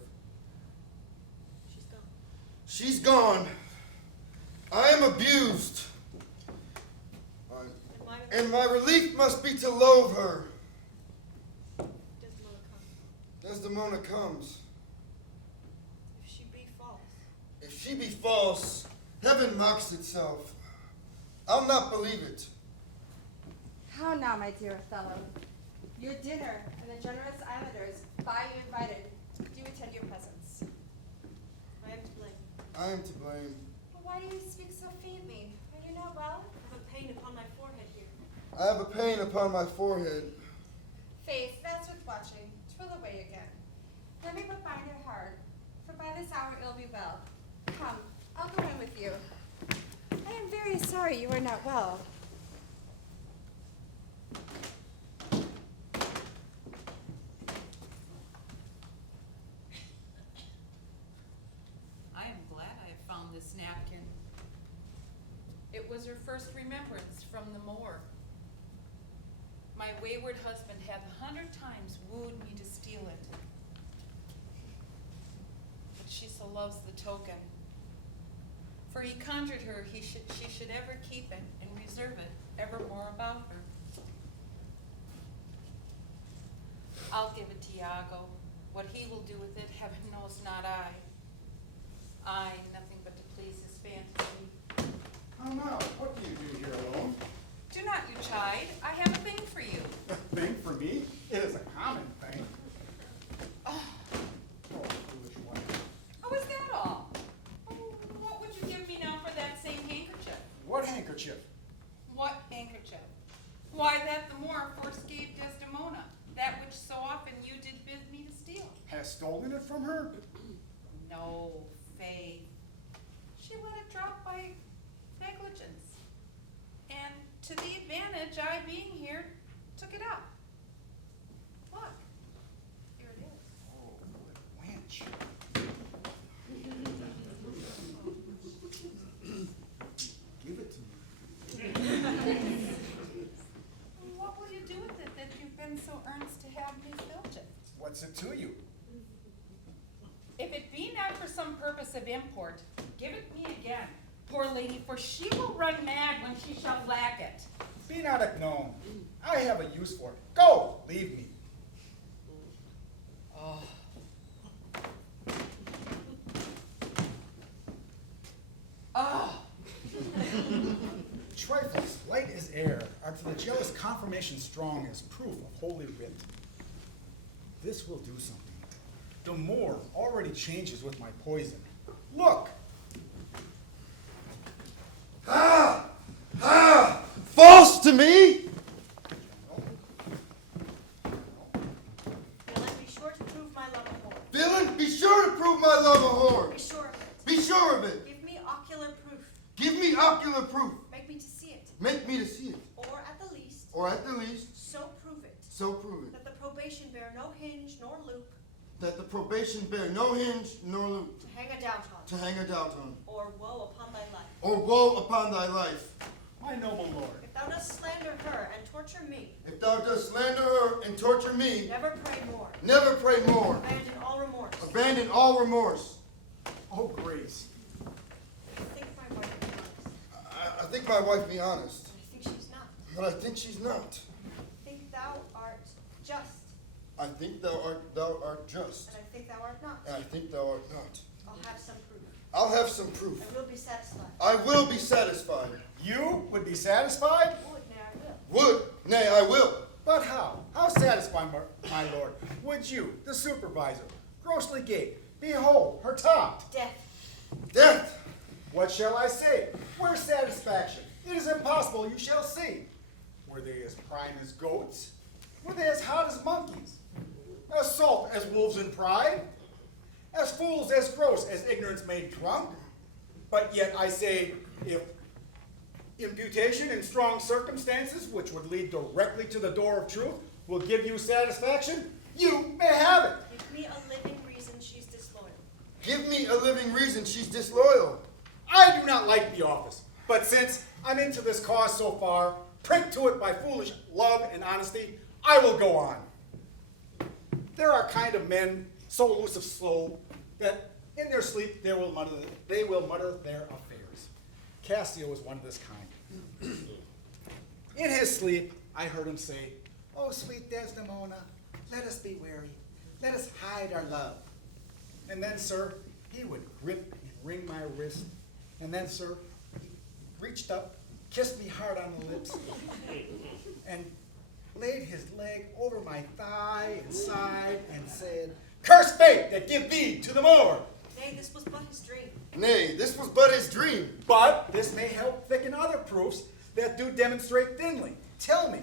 She's gone. I am abused. And my relief must be to loathe her. Desdemona comes. If she be false. If she be false, heaven mocks itself. I'll not believe it. How now, my dear Othello? Your dinner and the generous islanders by you invited do attend your presence. I am to blame. I am to blame. But why do you speak so faintly? Are you not well? I have a pain upon my forehead here. I have a pain upon my forehead. Faith, that's with watching. Twill away again. Let me but bind your heart, for by this hour it'll be well. Come, I'll go in with you. I am very sorry you are not well. I am glad I have found this napkin. It was her first remembrance from the moor. My wayward husband hath 100 times wooed me to steal it. But she so loves the token. For he conjured her she should ever keep it and reserve it evermore about her. I'll give it to Iago. What he will do with it, heaven knows not I. I, nothing but to please his fantasy. Oh no, what do you do here alone? Do not you chide. I have a thing for you. A thing for me? It is a common thing. Oh, Oh, foolish wife. oh, is that all? Oh, what would you give me now for that same handkerchief? What handkerchief? What handkerchief? Why, that the Moor first gave Desdemona, that which so often you did bid me to steal. Has stolen it from her? No, Faith. She let it drop by negligence. And to the advantage, I being here, took it up. Look, here it is. Oh, what a wench. Give it to me. What will you do with it that you've been so earnest to have me filch it? What's it to you? If it be not for some purpose of import, give it me again, poor lady, for she will run mad when she shall lack it. Be not known. I have a use for it. Go, leave me. Oh. Oh. Trifles, light as air, are to the jealous confirmation strong as proof of holy writ. This will do something. The Moor already changes with my poison. Look! Ha! Ha! False to me? Villain, be sure to prove my love a whore. Villain, be sure to prove my love a whore. Be sure of it. Be sure of it. Give me ocular proof. Give me ocular proof. Make me to see it. Make me to see it. Or at the least, Or at the least, so prove it. so prove it. That the probation bear no hinge nor loop That the probation bear no hinge nor loop to hang a doubt on. to hang a doubt on. Or woe upon thy life. Or woe upon thy life. My noble lord. If thou dost slander her and torture me, If thou dost slander her and torture me, never pray more. never pray more. Abandon all remorse. Abandon all remorse. Oh, Grace. I think my wife is honest. I think my wife be honest, I think she's not. but I think she's not. I think thou art just. I think thou art just, And I think thou art not. and I think thou art not. I'll have some proof. I'll have some proof. I will be satisfied. I will be satisfied. You would be satisfied? Would, nay, I will. Would, nay, I will. But how? How satisfied, my lord, would you, the supervisor, grossly gate, behold her taunt? Death. Death. What shall I say? Where's satisfaction? It is impossible you shall see. Were they as prime as goats? Were they as hot as monkeys? As salt as wolves in pride? As fools as gross as ignorance made drunk? But yet I say, if imputation in strong circumstances, which would lead directly to the door of truth, will give you satisfaction, you may have it. Be Give me a living reason she's disloyal. Give me a living reason she's disloyal. I do not like the office, but since I'm into this cause so far, pricked to it by foolish love and honesty, I will go on. There are kind of men so elusive slow that in their sleep they will mutter their affairs. Cassio is one of this kind. In his sleep, I heard him say, "Oh, sweet Desdemona, let us be wary. Let us hide our love." And then, sir, he would grip and wring my wrist. And then, sir, he reached up, kissed me hard on the lips, and laid his leg over my thigh and sighed and said, "Curse fate that give thee to the Moor." Nay, this was but his dream. Nay, this was but his dream. But this may help thicken other proofs that do demonstrate thinly. Tell me,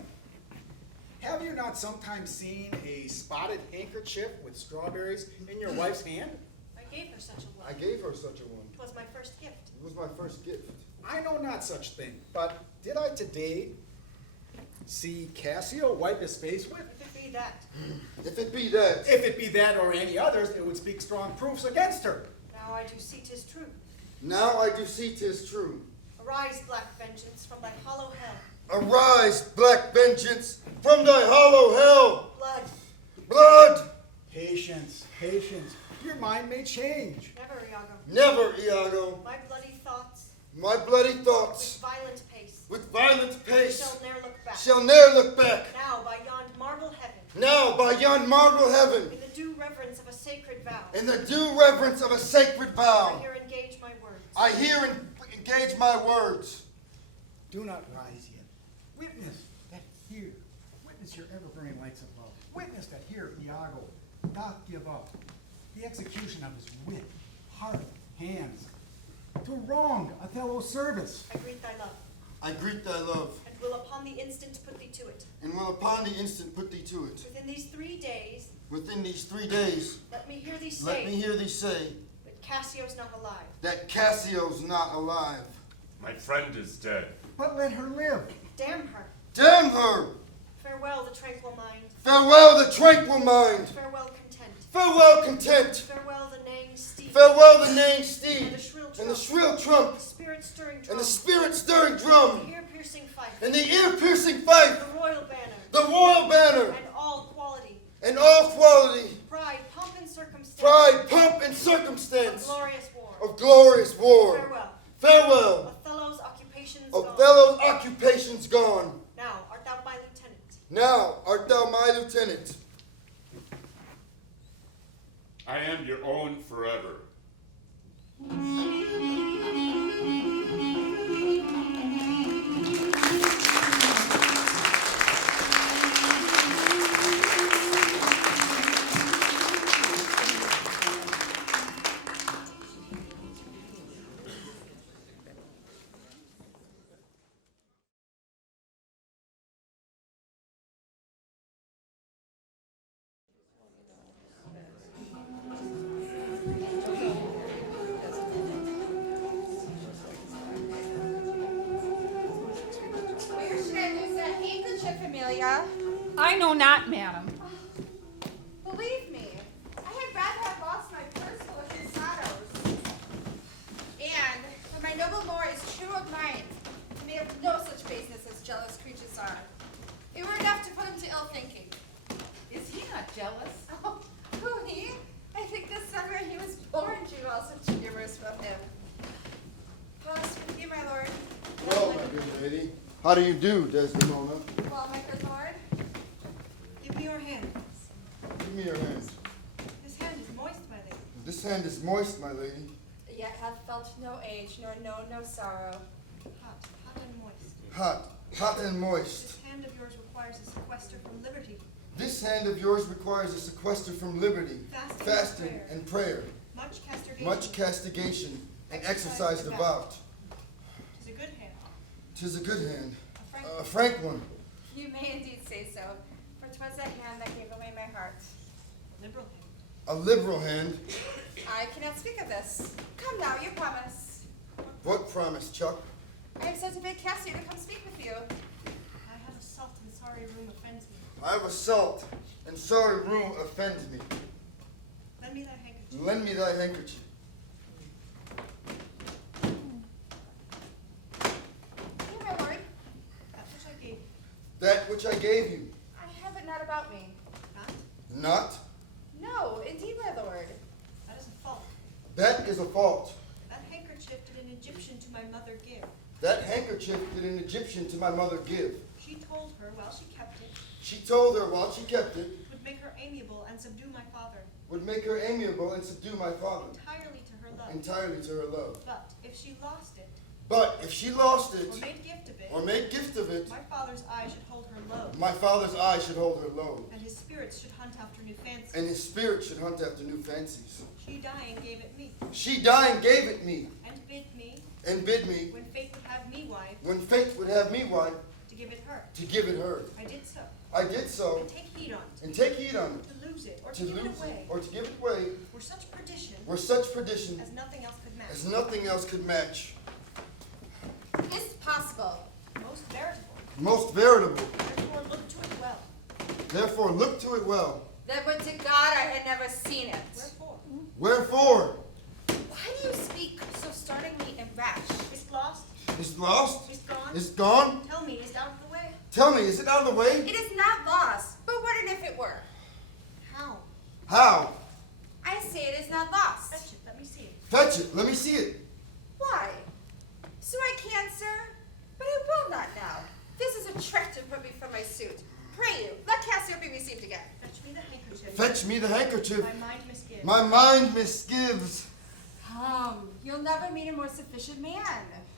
have you not sometimes seen a spotted handkerchief with strawberries in your wife's hand? I gave her such a one. I gave her such a one. It was my first gift. It was my first gift. I know not such thing, but did I today see Cassio wipe his face with? If it be that, If it be that, If it be that or any others, it would speak strong proofs against her. now I do see 'tis true. now I do see 'tis true. Arise, black vengeance, from thy hollow hell. Arise, black vengeance, from thy hollow hell. Blood, Blood! Patience, patience. Your mind may change. never, Iago. Never, Iago. My bloody thoughts, My bloody with thoughts, violent pace, with violent pace, shall ne'er look back. shall ne'er look back. Now, by yond marble heaven, Now, by yon marble heaven, in the due reverence of a sacred vow, in the due reverence of a sacred I vow, here engage my words. I here engage my words. Do not rise yet. Witness that here, witness your ever-burning lights of love. Witness that here Iago doth give up the execution of his wit, heart, hands, to wrong Othello's service. I greet thy love, I greet thy love, and will upon the instant put thee to it. and will upon the instant put thee to it. Within these 3 days, Within these 3 days, let me hear thee let me say hear thee say that Cassio's not alive. that Cassio's not alive. My friend is dead. But let her live. Damn her. Damn her! Farewell the tranquil mind. Farewell the tranquil mind. Farewell content. Farewell content. Farewell the neighing steed. Farewell the neighing steed. And the shrill trump. And the shrill trump. The spirit stirring drum. And the spirit stirring The drum. ear piercing fife. And the ear piercing fife. The royal banner. The royal banner. And all quality. And all quality. Pride, pomp, and circumstance. Pride, pomp, and Of circumstance. glorious war. Of glorious war. Farewell. Farewell. Othello's occupation's gone. Othello's occupation's gone. Now art thou my lieutenant. Now art thou my lieutenant. I am your own forever. Where should I lose that handkerchief, Emilia? I know not, madam. Believe me, I had rather have lost my purse full of his sorrows. And when my noble lord is true of mind, and they have no such baseness as jealous creatures are, it were enough to put him to ill thinking. Is he not jealous? Oh, who he? I think this summer he was born to all such humors from him. Pause with you, my lord. Well, my good lady. How do you do, Desdemona? Well, my good lord. Give me your hand. Give me your hand. This hand is moist, my lady. This hand is moist, my lady. Yet hath felt no age, nor known no sorrow. Hot, hot and moist. Hot, hot and moist. This hand of yours requires a sequester from liberty. This hand of yours requires a sequester from liberty, Fasting and prayer, Much castigation. much castigation, and exercise devout. Tis a good hand. 'Tis a good hand, A frank a frank one, You may indeed say so, for 'twas that hand that gave away my heart. liberal hand. a liberal hand. I cannot speak of this. Come now, you promise. What promise, Chuck? I have sent to bid Cassio to come speak with you. I have a salt and sorry room offends me. I have a salt, and sorry rule offends me. Lend me thy handkerchief. Lend me thy handkerchief. Here, my lord. That which I gave. That which I gave you. I have it not about me. Not? Not? No, indeed, my lord. That is a fault. That is a fault. That handkerchief did an Egyptian to my mother give. That handkerchief did an Egyptian to my mother give. She told her while she kept it, She told her while she kept it, would make her amiable and subdue my father. would make her amiable and subdue my father. Entirely to her love. Entirely to her love. But if she lost it, But if she lost it, or made gift of it, or made gift of it, my father's eye should hold her low, my father's eye should hold her low, and his spirits should hunt after new fancies. and his spirit should hunt after new fancies. She dying gave it me, She dying gave it me, and bid me, and bid me, when fate would have me wife, when fate would have me wife, to give it her. to give it her. I did so. I did so, And take heed on it, and take heed on it, to lose it, or to to give it lose away, it, or to give it away, were such perdition were such perdition as nothing else could match. as nothing else could match. Is possible. Most veritable. Most veritable. Therefore look to it well. Therefore look to it well. Then would to God I had never seen it. Wherefore? Wherefore? Why do you speak so startlingly and rash? Is lost? Is lost? Is gone? Is gone? Tell me, is out of the way? Tell me, is it out of the way? It is not lost, but what if it were? How? How? I say it is not lost. Fetch it, let me see it. Fetch it, let me see it. Why? So I can, sir, but I will not now. This is a trick to put me from my suit. Pray you, let Cassio be received again. Fetch me the handkerchief. Fetch me the handkerchief. My mind misgives. My mind misgives. Come, you'll never meet a more sufficient man.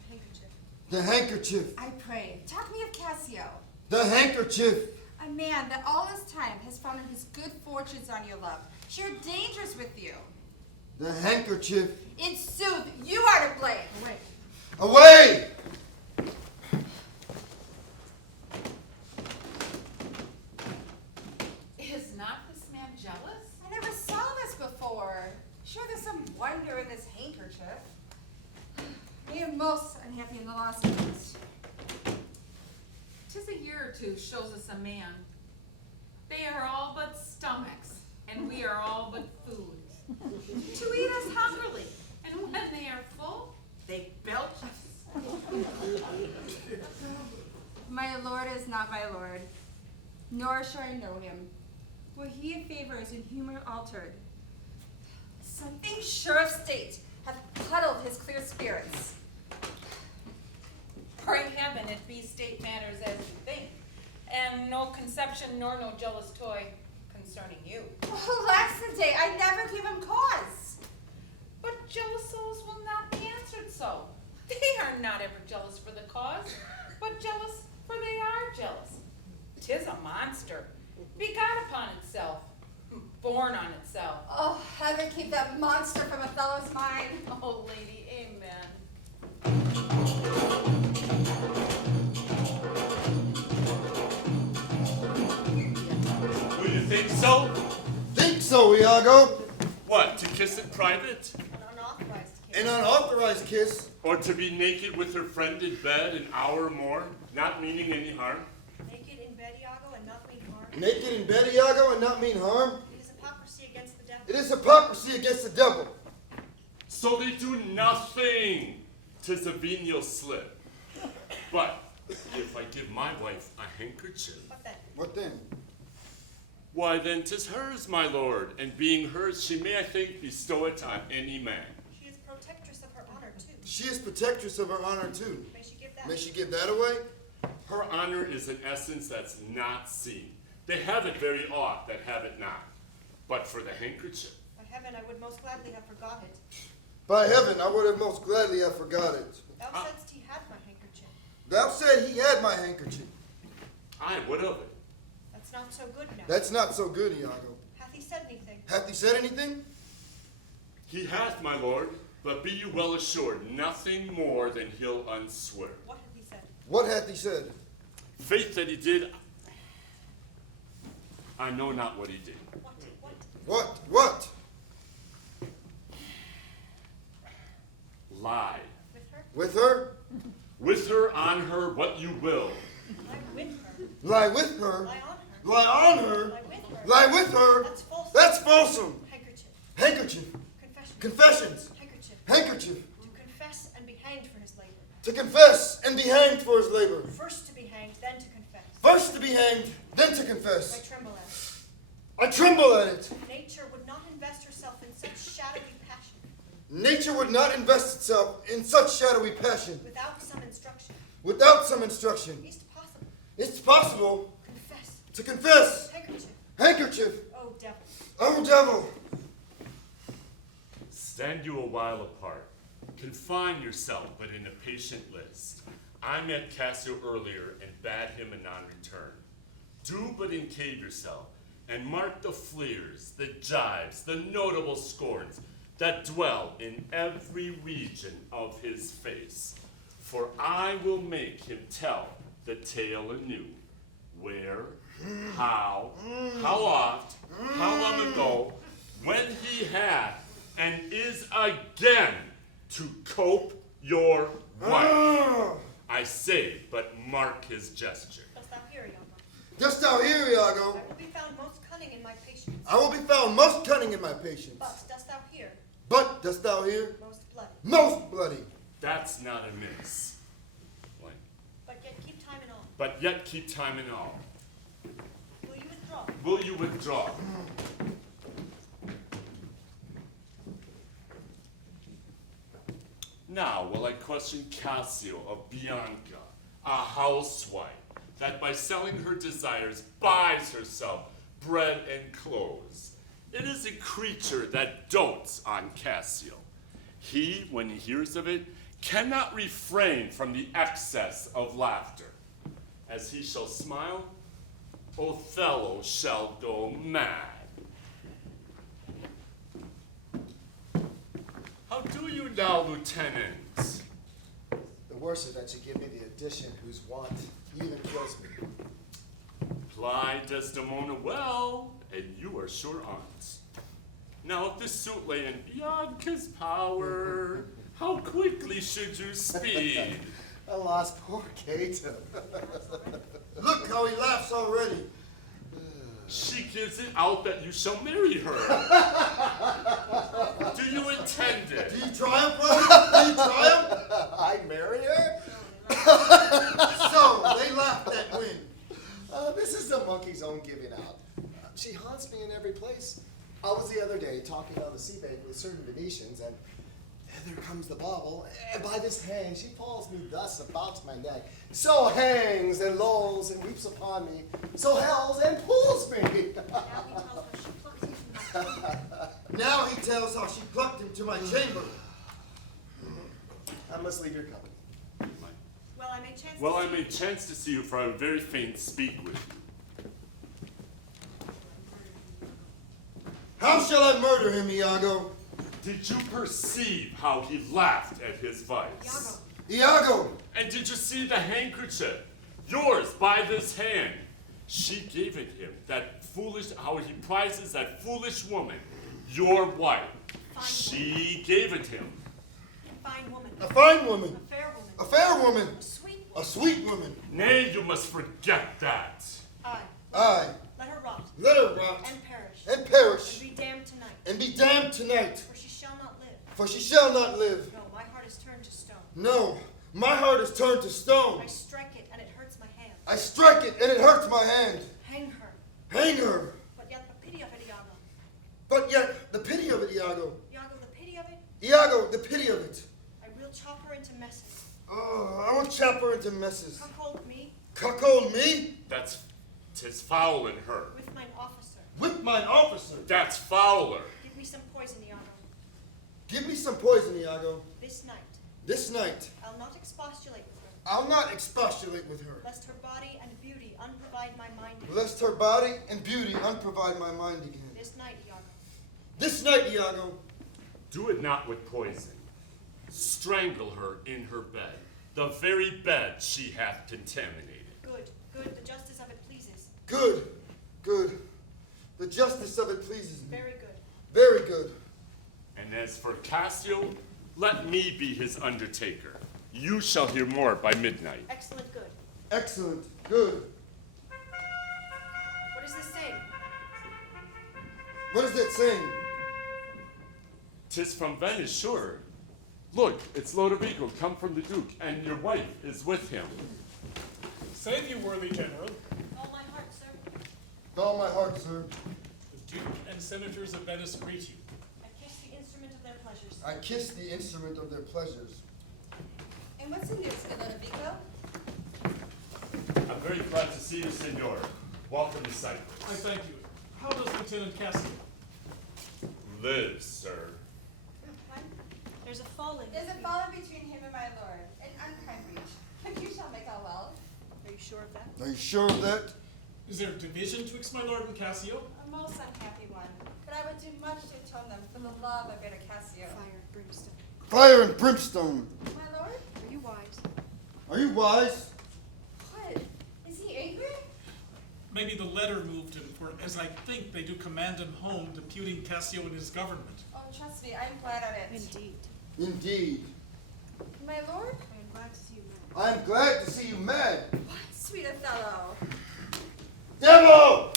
Handkerchief. The handkerchief. I pray, talk me of Cassio. The handkerchief. A man that all this time has founded his good fortunes on your love, shared dangers with you. The handkerchief. In sooth, you are to blame. Away. Away! Is not this man jealous? I never saw this before. Sure, there's some wonder in this handkerchief. I am most unhappy in the loss of it. 'Tis a year or two shows us a man. They are all but stomachs, and we are all but food. To eat us hungrily, and when they are full, they belch us. My lord is not my lord, nor shall I know him. For he of favor is in humor altered. Something sure of state hath puddled his clear spirits. Pray heaven it be state matters as you think, and no conception nor no jealous toy concerning you. Oh, last the day, I never gave him cause. But jealous souls will not be answered so. They are not ever jealous for the cause, but jealous for they are jealous. 'Tis a monster, begot upon itself, born on itself. Oh, heaven keep that monster from Othello's mind. Oh, lady, amen. Will you think so? Think so, Iago. What, to kiss in private? An unauthorized kiss. An unauthorized kiss. Or to be naked with her friend in bed an hour or more, not meaning any harm? Naked in bed, Iago, and not mean harm. Naked in bed, Iago, and not mean harm. It is hypocrisy against the devil. It is hypocrisy against the devil. So they do nothing. 'Tis a venial slip. But if I give my wife a handkerchief, What then? What then? why then 'tis hers, my lord, and being hers, she may, I think, bestow it on any man. She is protectress of her honor, too. She is protectress of her honor, too. May she give that? May she give that away? Her honor is an essence that's not seen. They have it very oft that have it not. But for the handkerchief, By heaven, I would most gladly have forgot it. By heaven, I would have most gladly have forgot it. Thou saidst he had my handkerchief. Thou said he had my handkerchief. aye, what of it? That's not so good now. That's not so good, Iago. Hath he said anything? Hath he said anything? He hath, my lord, but be you well assured, nothing more than he'll unswear. What hath he said? What hath he said? Faith that he did, I know not what he did. What? Lie. With her? With her? With her, on her, what you will. Lie with her. Lie with her? Lie on her. Lie on her? Lie with her. Lie with her? That's false. That's falsum. Handkerchief. Handkerchief. Confession. Confessions. Handkerchief. Handkerchief. To confess and be hanged for his labor. To confess and be hanged for his labor. First to be hanged, then to confess. First to be hanged, then to I confess. tremble at it. I tremble at it. Nature would not invest herself in such shadowy passion Nature would not invest itself in such shadowy passion without some instruction. without some instruction. It's possible. It's possible Confess. to confess. Handkerchief. Handkerchief. Oh, devil. Oh, devil. Stand you a while apart. Confine yourself but in a patient list. I met Cassio earlier and bade him anon return. Do but encave yourself, and mark the fleers, the jibes, the notable scorns that dwell in every region of his face. For I will make him tell the tale anew. Where, how oft, how long ago, when he hath and is again to cope your wife. I say, but mark his gesture. Dost thou hear, Iago? Dost thou hear, Iago? I will be found most cunning in my patience. I will be found most cunning in my patience. But dost thou hear? But dost thou hear? Most bloody. Most bloody. That's not amiss. Blank. But yet keep time in all. But yet keep time in all. Will you withdraw? Will you withdraw? Now will I question Cassio of Bianca, a housewife, that by selling her desires buys herself bread and clothes. It is a creature that dotes on Cassio. He, when he hears of it, cannot refrain from the excess of laughter. As he shall smile, Othello shall go mad. How do you now, Lieutenant? The worse is that you give me the addition whose want even kills me. Ply Desdemona well, and you are sure on't. Now, if this suit lay in Bianca's power, how quickly should you speed? Alas, poor Cato. Look how he laughs already. She gives it out that you shall marry her. Do you intend it? Do you triumph, brother? Do you triumph? I marry her? So, they laughed at win. This is the monkey's own giving out. She haunts me in every place. I was the other day talking on the sea bank with certain Venetians, and there comes the bauble, and by this hang she falls me thus about my neck. So hangs and lolls and weeps upon me, so hells and pulls me. Now he tells how she plucked him to my chamber. I must leave your company. Well, I may chance chance to see you, for I would very fain speak with you. How shall I murder him, Iago? Did you perceive how he laughed at his vice? Iago! And did you see the handkerchief? Yours by this hand. She gave it him, that foolish, how he prizes that foolish woman, your wife. She gave it him. A fine woman. A fine woman. A fair woman. A fair woman. A sweet woman. A sweet woman. Nay, you must forget that. Aye. Let her rot. Let her rot. And perish. And perish. And be damned tonight. And be damned tonight. For she shall not live. For she shall not live. No, my heart is turned to stone. No, my heart is turned to stone. I strike it and it hurts my hand. I strike it and it hurts my hand. Hang her. Hang her. But yet the pity of it, Iago. But yet, the pity of it, Iago. Iago, the pity of it. Iago, the pity of it. I will chop her into messes. Oh, I will chop her into messes. Cuckold me. Cuckold me? Tis foul in her. With mine officer. With mine officer. That's fouler. Give me some poison, Iago. Give me some poison, Iago. This night. This night. I'll not expostulate with her. I'll not expostulate with her. Lest her body and beauty unprovide my mind again. Lest her body and beauty unprovide my mind again. This night, Iago. This night, Iago. Do it not with poison. Strangle her in her bed, the very bed she hath contaminated. Good, good, the justice of it pleases. Good, good. The justice of it pleases me. Very good. Very good. And as for Cassio, let me be his undertaker. You shall hear more by midnight. Excellent, good. Excellent, good. What is this saying? What is that saying? 'Tis from Venice, sure. Look, it's Lodovico, come from the Duke, and your wife is with him. Save you, worthy general. All my heart, sir. With all my heart, sir. The Duke and senators of Venice greet you. I kiss the instrument of their pleasures. I kiss the instrument of their pleasures. And what's the news, Lodovico? I'm very glad to see you, Senor. Welcome to Cyprus. I thank you. How does Lieutenant Cassio? Lives, sir. There's a falling. There's a falling between him and my lord, an unkind breach. But you shall make all well. Are you sure of that? Are you sure of that? Is there division twixt my lord and Cassio? A most unhappy one. But I would do much to atone them for the love of greater Cassio. Fire and brimstone. Fire and brimstone. My lord? Are you wise? Are you wise? What? Is he angry? Maybe the letter moved him, for as I think they do command him home, deputing Cassio in his government. Oh, trust me, I'm glad of it. Indeed. Indeed. My lord? I am glad to see you mad. I am glad to see you mad. What, sweet Othello? Devil!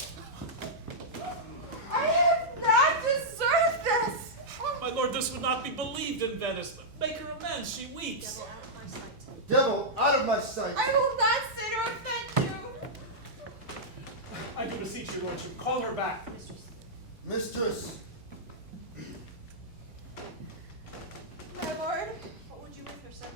I have not deserved this! My lord, this would not be believed in Venice. Make her amends, she weeps. Devil out of my sight. Devil, out of my sight. I will not sin or offend you! I do beseech your lordship, call her back. Mistress. Mistress, My lord? What would you with her, sir?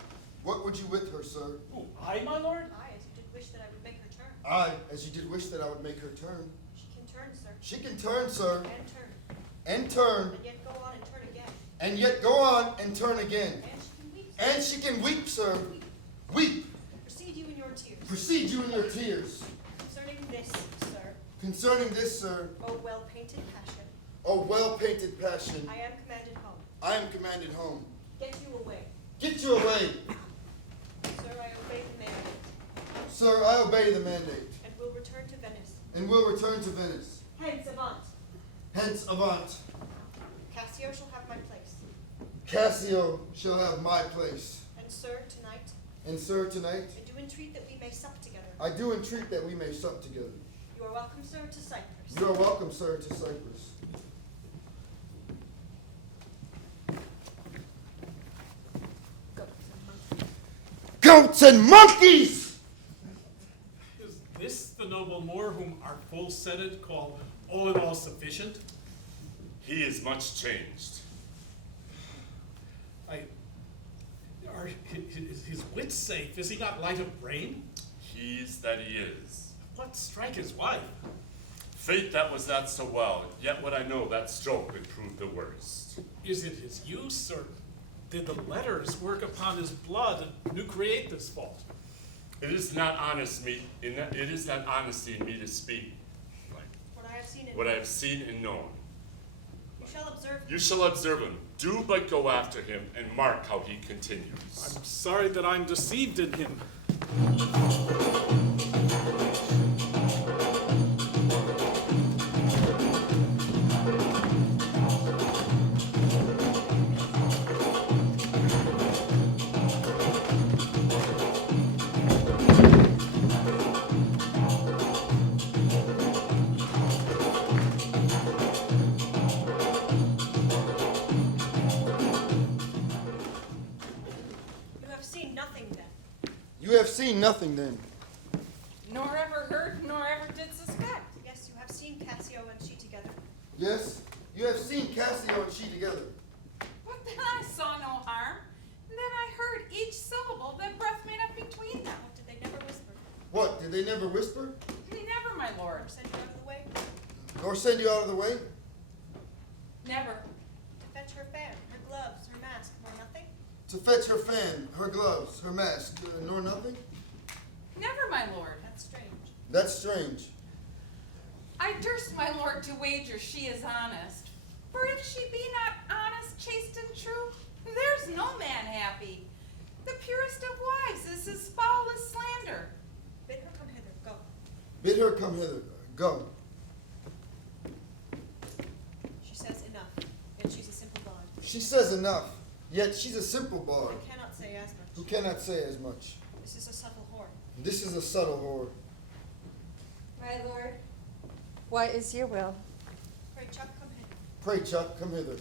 what would you with her, sir? Who, I, my lord? I, as you did wish that I would make her turn. I, as you did wish that I would make her turn. She can turn, sir. She can turn, sir, And turn. and turn, And yet go on and turn again. and yet go on and turn again. And she can weep. And she can weep, sir. Weep. Precede you in your tears. Precede you in your tears. Concerning this, sir. Concerning this, sir, O well-painted passion. O well-painted passion, I am commanded home. I am commanded home. Get you away. Get you away. Sir, I obey the mandate. Sir, I obey the mandate, And will return to Venice. and will return to Venice. Hence, avant. Hence, avant. Cassio shall have my place. Cassio shall have my place. And sir, tonight, And sir, tonight, I do entreat that we may sup together. I do entreat that we may sup together. You are welcome, sir, to Cyprus. You are welcome, sir, to Cyprus. Goats and monkeys! Is this the noble Moor whom our full-setted call all in all sufficient? He is much changed. Are his wits safe? Is he not light of brain? He's that he is. What strike his wife? Fate that was that so well, yet what I know that stroke would prove the worst. Is it his use, or did the letters work upon his blood and new create this fault? It is not honesty in me to speak What I have seen in what I have seen and known. You shall observe. You shall observe him. Do but go after him and mark how he continues. I'm sorry that I'm deceived in him. You have seen nothing then. You have seen nothing then. Nor ever heard, nor ever did suspect. Yes, you have seen Cassio and she together. Yes, you have seen Cassio and she together. But then I saw no harm. And then I heard each syllable that breath made up between them. What did they never whisper? What, did they never whisper? Never, my lord. Or send you out of the way? Nor send you out of the way? Never. To fetch her fan, her gloves, her mask, nor nothing? To fetch her fan, her gloves, her mask, nor nothing? Never, my lord. That's strange. That's strange. I durst, my lord, to wager she is honest. For if she be not honest, chaste, and true, there's no man happy. The purest of wives is as foul as slander. Bid her come hither, go. Bid her come hither. Go. She says enough, and she's a simple bard. She says enough, yet she's a simple bard I cannot say as much. who cannot say as much. This is a subtle whore. This is a subtle whore. My lord, what is your will? Pray, Chuck, come hither. Pray, Chuck, come hither.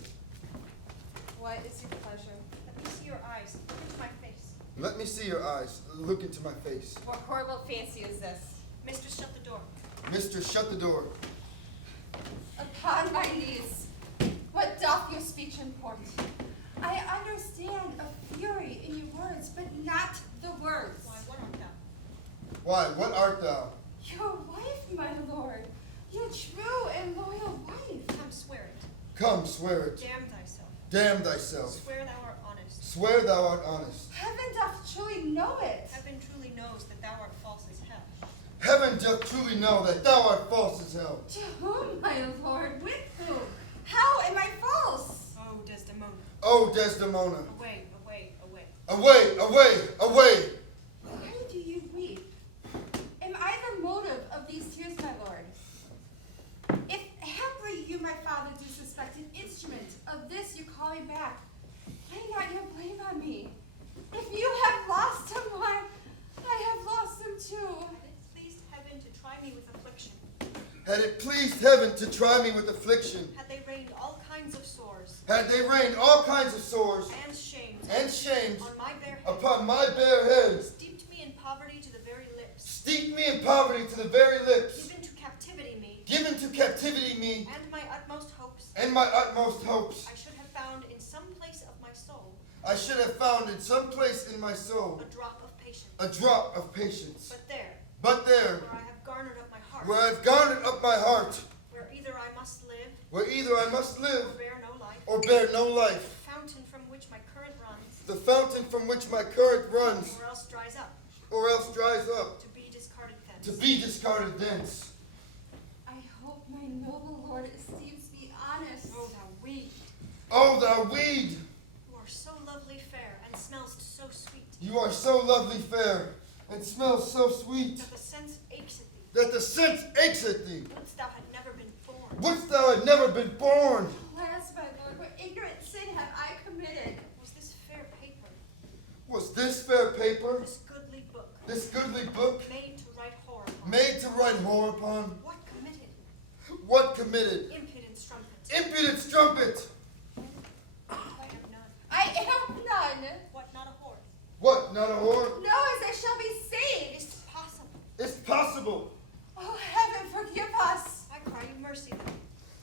What is your pleasure? Let me see your eyes. Look into my face. Let me see your eyes. Look into my face. What horrible fancy is this? Mistress, shut the door. Mistress, shut the door. Upon my knees, what doth your speech import? I understand a fury in your words, but not the words. Why, what art thou? Why, what art thou? Your wife, my lord. Your true and loyal wife. Come, swear it. Come, swear it. Damn thyself. Damn thyself. Swear thou art honest. Swear thou art honest. Heaven doth truly know it. Heaven truly knows that thou art false as hell. Heaven doth truly know that thou art false as hell. To whom, my lord? With whom? How am I false? Oh, Desdemona. Oh, Desdemona. Away, away, away. Away, away, away. Why do you weep? Am I the motive of these tears, my lord? If haply you, my father, do suspect an instrument of this you call me back, lay not your blame on me. If you have lost him, why, I have lost him too. Had it pleased heaven to try me with affliction. Had it pleased heaven to try me with affliction. Had they rained all kinds of sores. Had they rained all kinds of sores And shames. and shames On my bare head. upon my bare head. Steeped me in poverty to the very lips. Steeped me in poverty to the very lips. Given to captivity me. Given to captivity me And my utmost hopes. and my utmost hopes. I should have found in some place of my soul. I should have found in some place in my soul A drop of patience. a drop of patience. But there, But there, where I have garnered up my heart. where I've garnered up my heart, Where either I must live. where either I must live Or bear no life. or bear no life, The fountain from which my current runs. the fountain from which my current runs, Or else dries up. or else dries up, To be discarded thence. to be discarded thence. I hope my noble lord esteems me honest. Oh, thou weed. Oh, thou weed! You are so lovely fair and smells so sweet. You are so lovely fair and smells so sweet That the sense aches at thee. that the sense aches at thee. Wouldst thou had never been born. Wouldst thou had never been born. Alas, my lord, what ignorant sin have I committed? Was this fair paper. Was this fair paper, This goodly book. this goodly book, Made to write horror upon. made to write horror upon? What committed? What committed? Impudent strumpet. Impudent strumpet! I have none. I am none. What, not a whore? What, not a whore? No, as I shall be saved. It's possible. It's possible. Oh, heaven, forgive us. I cry you mercy then.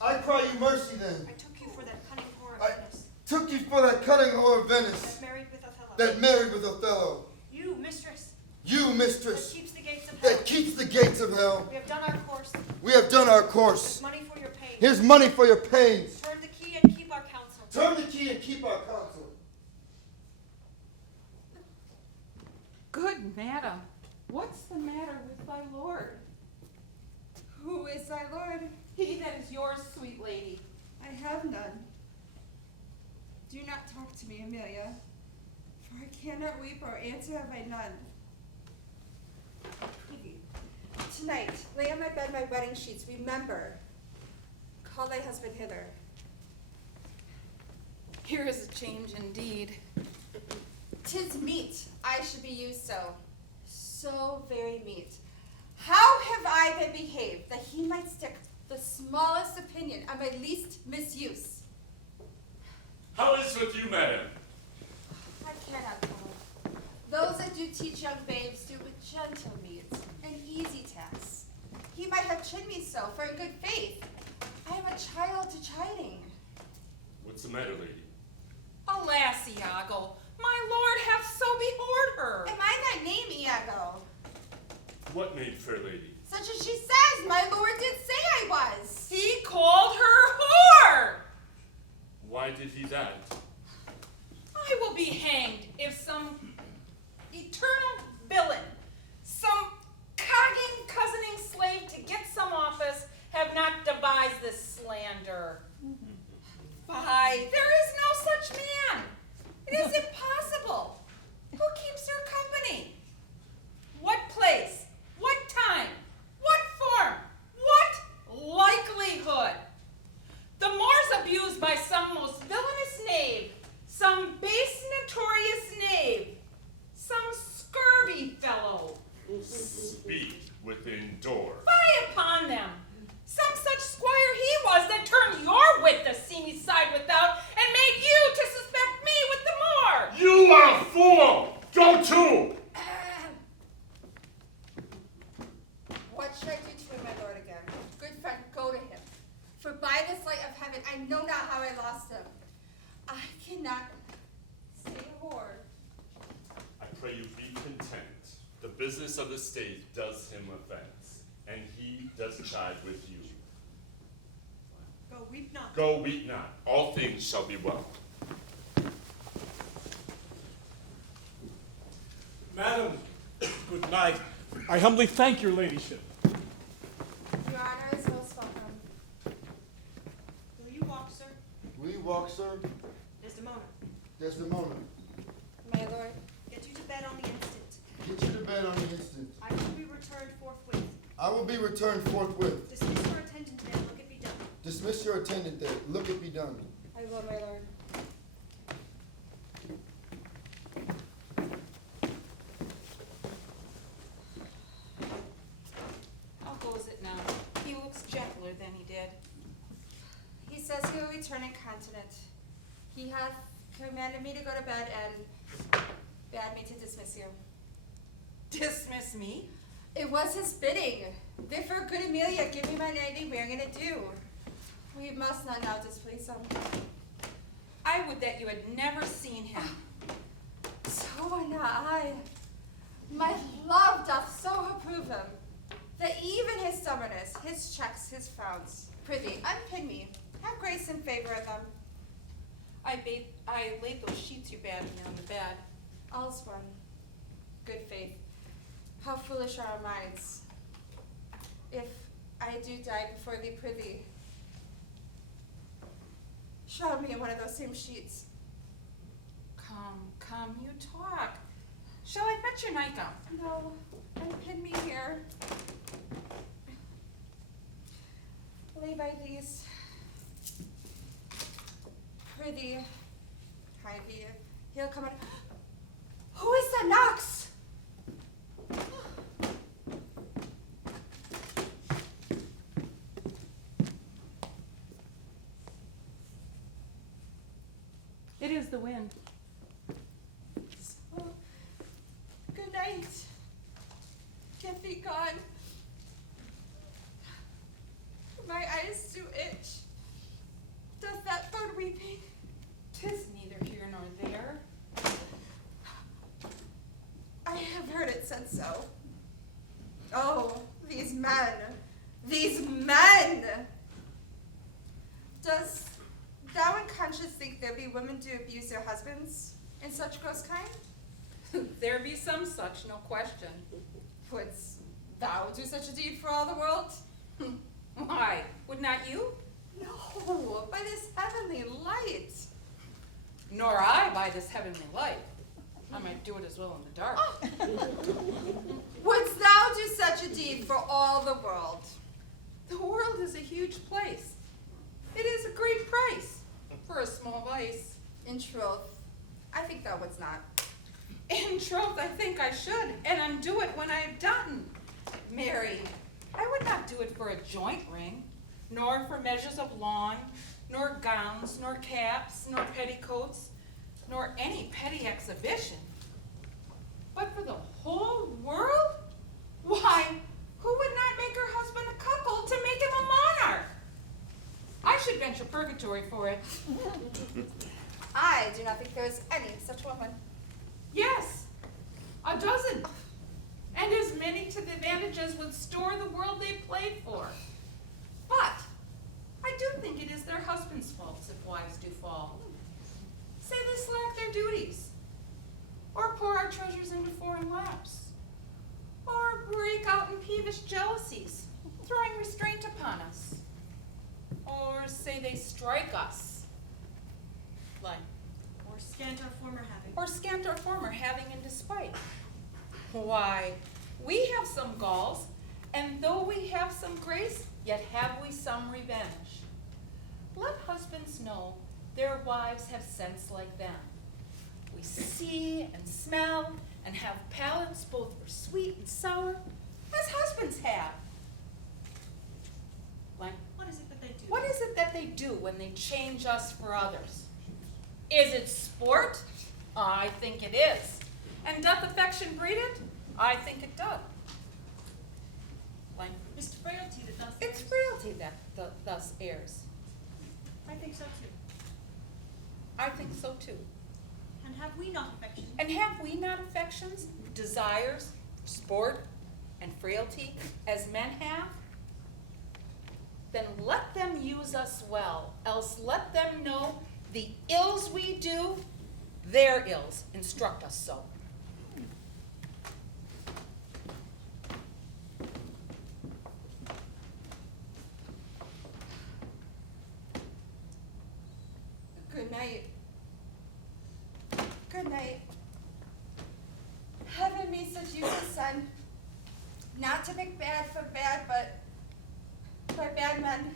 I cry you mercy then. I took you for that cunning whore of I- Venice. Took you for that cunning whore of Venice That married with Othello. that married with Othello. You, mistress. You, That mistress, keeps the gates of hell. that keeps the gates of hell. We have done our course. We have done our There's course. money for your pain. Here's money for your pains. Turn the key and keep our counsel. Turn the key and keep our counsel. Good madam, what's the matter with thy lord? Who is thy lord? He that is yours, sweet lady. I have none. Do not talk to me, Emilia, for I cannot weep or answer have I none. Prithee, tonight, lay on my bed my wedding sheets. Remember, call thy husband hither. Here is a change indeed. 'Tis meet I should be used so very meet. How have I been behaved that he might stick the smallest opinion on my least misuse? How is with you, madam? I cannot tell. Those that do teach young babes do with gentle means and easy tasks. He might have chid me so, for in good faith, I am a child to chiding. What's the matter, lady? Alas, Iago, my lord hath so behored her. Am I that name, Iago? What name, fair lady? Such as she says, my lord did say I was. He called her whore. Why did he that? I will be hanged if some eternal villain, some cogging, cousining slave to get some office have not devised this slander. Fie, there is no such man. It is impossible. Who keeps her company? What place? What time? What form? What likelihood? The more's abused by some most villainous knave, some base notorious knave, you be content. The business of the state does him offense, and he does chide with you. Go weep not. Go weep not. All things shall be well. Madam, good night. I humbly thank your ladyship. Your honor is most welcome. Will you walk, sir? Will you walk, sir? Desdemona, Desdemona, My lord. get you to bed on the instant. get you to bed on the instant. I will be returned forthwith. I will be returned forthwith. Dismiss your attendant then, look it be done. Dismiss your attendant there. Look it be done. I will, my lord. How goes it now? He looks gentler than he did. He says he will return incontinent. He hath commanded me to go to bed and bade me to dismiss you. Dismiss me? It was his bidding. Therefore, good Emilia, give me my nighty wearing and adieu. We must not now displease him. I would that you had never seen him. So would not I. My love doth so approve him, that even his stubbornness, his checks, his frowns, prithee, unpin me. Have grace and favor of them. I laid those sheets you bade me on the bed. All's one. Good faith. How foolish are our minds. If I do die before thee, prithee, shroud me in one of those same sheets. Come, you talk. Shall I fetch your nightgown? No, unpin me here. Lay by these. Prithee, hide thee. He'll come in. Who is that knocks? It is the wind. Oh, good night. Get thee gone. My eyes do itch. Doth that bode weeping? 'Tis neither here nor there. I have heard it said so. Oh, these men. These men! Does thou in conscience think there be women do abuse their husbands in such gross kind? There be some such, no question. Wouldst thou do such a deed for all the world? Why, would not you? No, by this heavenly light. Nor I by this heavenly light. I might do it as well in the dark. Wouldst thou do such a deed for all the world? The world is a huge place. It is a great price for a small vice. In truth, I think thou wouldst not. In truth, I think I should, and undo it when I have done. Marry, I would not do it for a joint ring, nor for measures of lawn, nor gowns, nor caps, nor petticoats, nor any petty exhibition. But for the whole world? Why, who would not make her husband a cuckold to make him a monarch? I should venture purgatory for it. I do not think there is any such woman. Yes, a dozen. And as many to the advantage as would store the world they played for. But I do think it is their husbands' faults if wives do fall. Say they slack their duties, or pour our treasures into foreign laps, or break out in peevish jealousies, throwing restraint upon us, or say they strike us, like, Or scant our former having. or scant our former having in despite. Why, we have some galls, and though we have some grace, yet have we some revenge. Let husbands know their wives have sense like them. We see and smell and have palates both for sweet and sour, as husbands have. Like, What is it that they do? what is it that they do when they change us for others? Is it sport? I think it is. And doth affection breed it? I think it doth. Like, It's frailty that does it's this. frailty that thus errs. I think so too. I think so too. And have we not affections? And have we not affections, desires, sport, and frailty, as men have? Then let them use us well, else let them know the ills we do, their ills instruct us so. Good night. Good night. Heaven me such use as son, not to make bad for bad, but by bad men.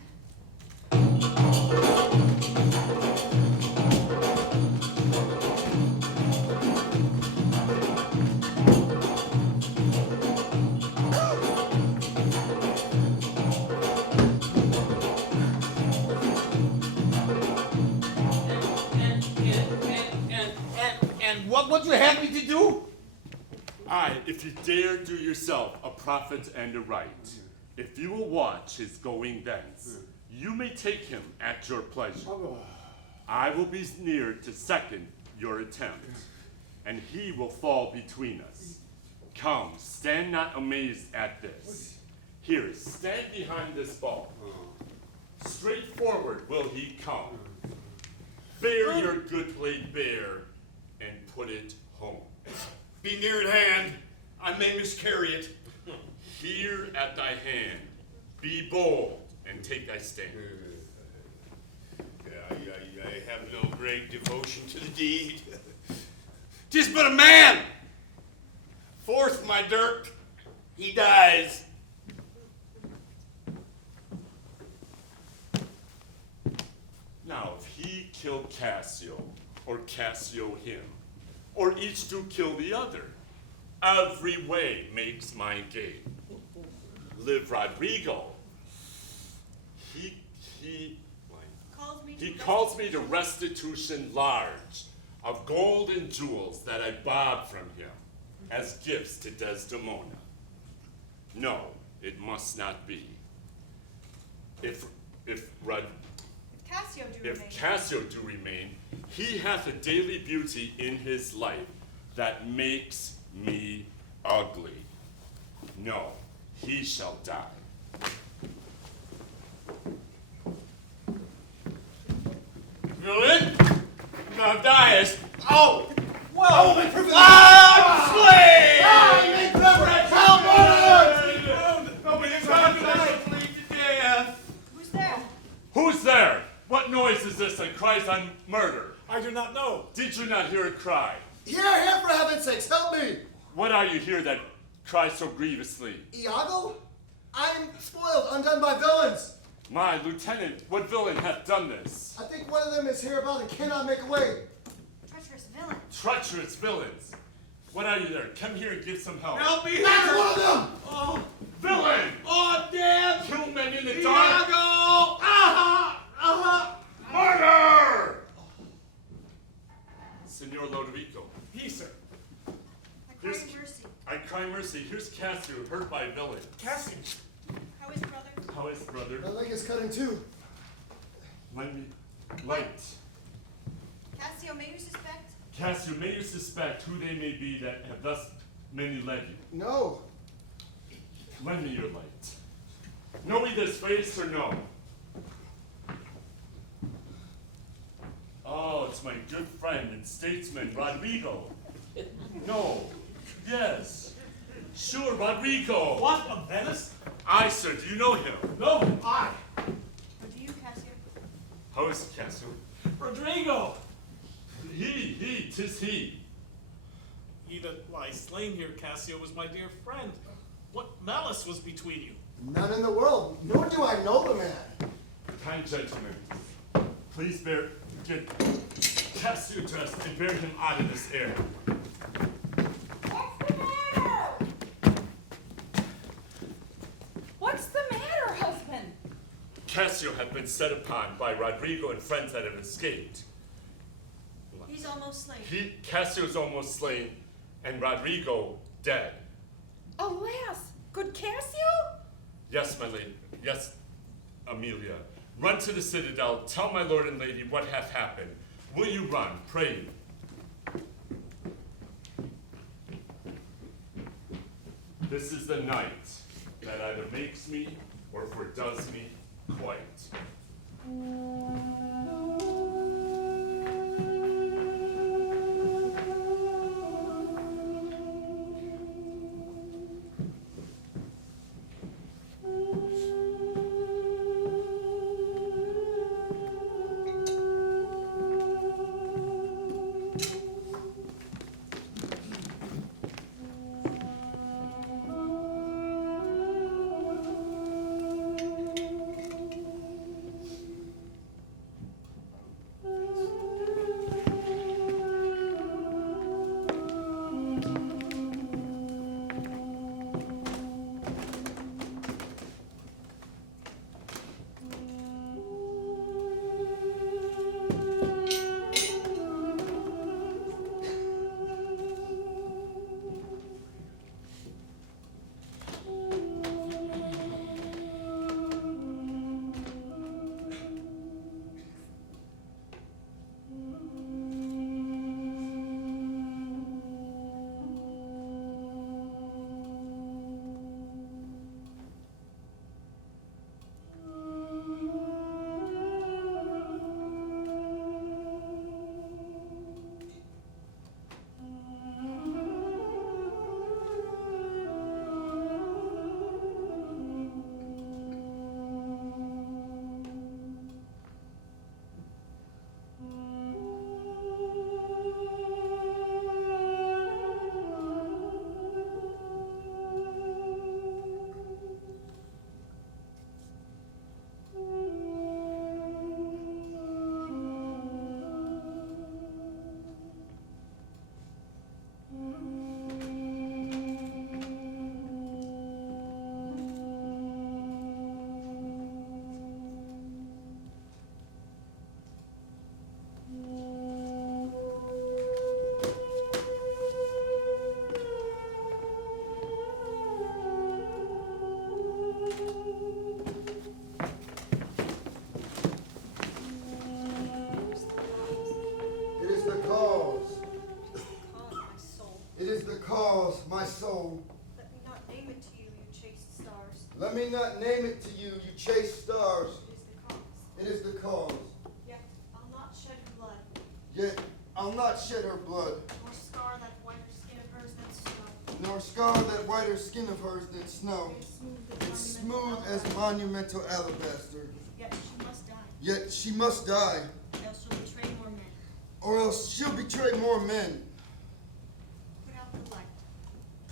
And what would you have me to do? Aye, if you dare do yourself a profit and a right, if you will watch his going thence, you may take him at your pleasure. I will be near to second your attempt, and he will fall between us. Come, stand not amazed at this. Here, stand behind this ball. Straight forward will he come. Bear your good blade bare, and put it home. Be near at hand, I may miscarry it. Here at thy hand, be bold, and take thy stand. I have no great devotion to the deed. 'Tis but a man. Forth, my dirk, he dies. Now, if he kill Cassio, or Cassio him, or each do kill the other, every way makes my gain. Live Roderigo. He calls me to restitution large of gold and jewels that I bobbed from him as gifts to Desdemona. No, it must not be. If Cassio do remain, he hath a daily beauty in his life that makes me ugly. No, he shall die. Villain, thou diest. Oh! Well, Oh, slay! Who's there? Who's there? What noise is this that cries on murder? I do not know. Did you not hear it cry? Here, for heaven's sakes, help me! What are you here that cries so grievously? Iago? I'm spoiled, undone by villains. My lieutenant, what villain hath done this? I think one of them is hereabout and cannot make away. Treacherous villain. Treacherous villains. What are you there? Come here and give some help. Help me! That's one of them! Oh, Villain! oh, damn! Kill men in the dark! Iago! Murder! Senor Lodovico. He, sir. I cry Here's- mercy. I cry mercy. Here's Cassio, hurt by a villain. Cassio. How is brother? How is brother? My leg is cut in two. Lend me light. Cassio, may you suspect? Cassio, may you suspect who they may be that have thus many led you? No. Lend me your light. Know we this face or no? Oh, it's my good friend and statesman, Roderigo. No. Yes. Sure, Roderigo. What, of Venice? Aye, sir. Do you know him? No, I. Or do you, Cassio? How is Cassio? Roderigo. Tis he. He that lies slain here, Cassio, was my dear friend. What malice was between you? None in the world, nor do I know the man. Kind gentlemen, please get Cassio dressed and bear him out of this air. What's the matter, husband? Cassio hath been set upon by Roderigo and friends that have escaped. He's almost slain. Cassio's almost slain, and Roderigo dead. Alas, good Cassio? Yes, my lady. Yes, Emilia. Run to the citadel, tell my lord and lady what hath happened. Will you run, pray you? This is the night that either makes me or fordoes me quite. My soul. Let me not name it to you, you chaste stars. Let me not name it to you, you chaste stars. It is the cause. It is the cause. Yet I'll not shed her blood. Yet I'll not shed her blood. Nor scar that whiter skin of hers than snow. Nor scar that whiter skin of hers than snow. It's smooth as monumental alabaster. Yet she must die. Yet she must die. Else she'll betray more men. Or else she'll betray more men. Put out the light.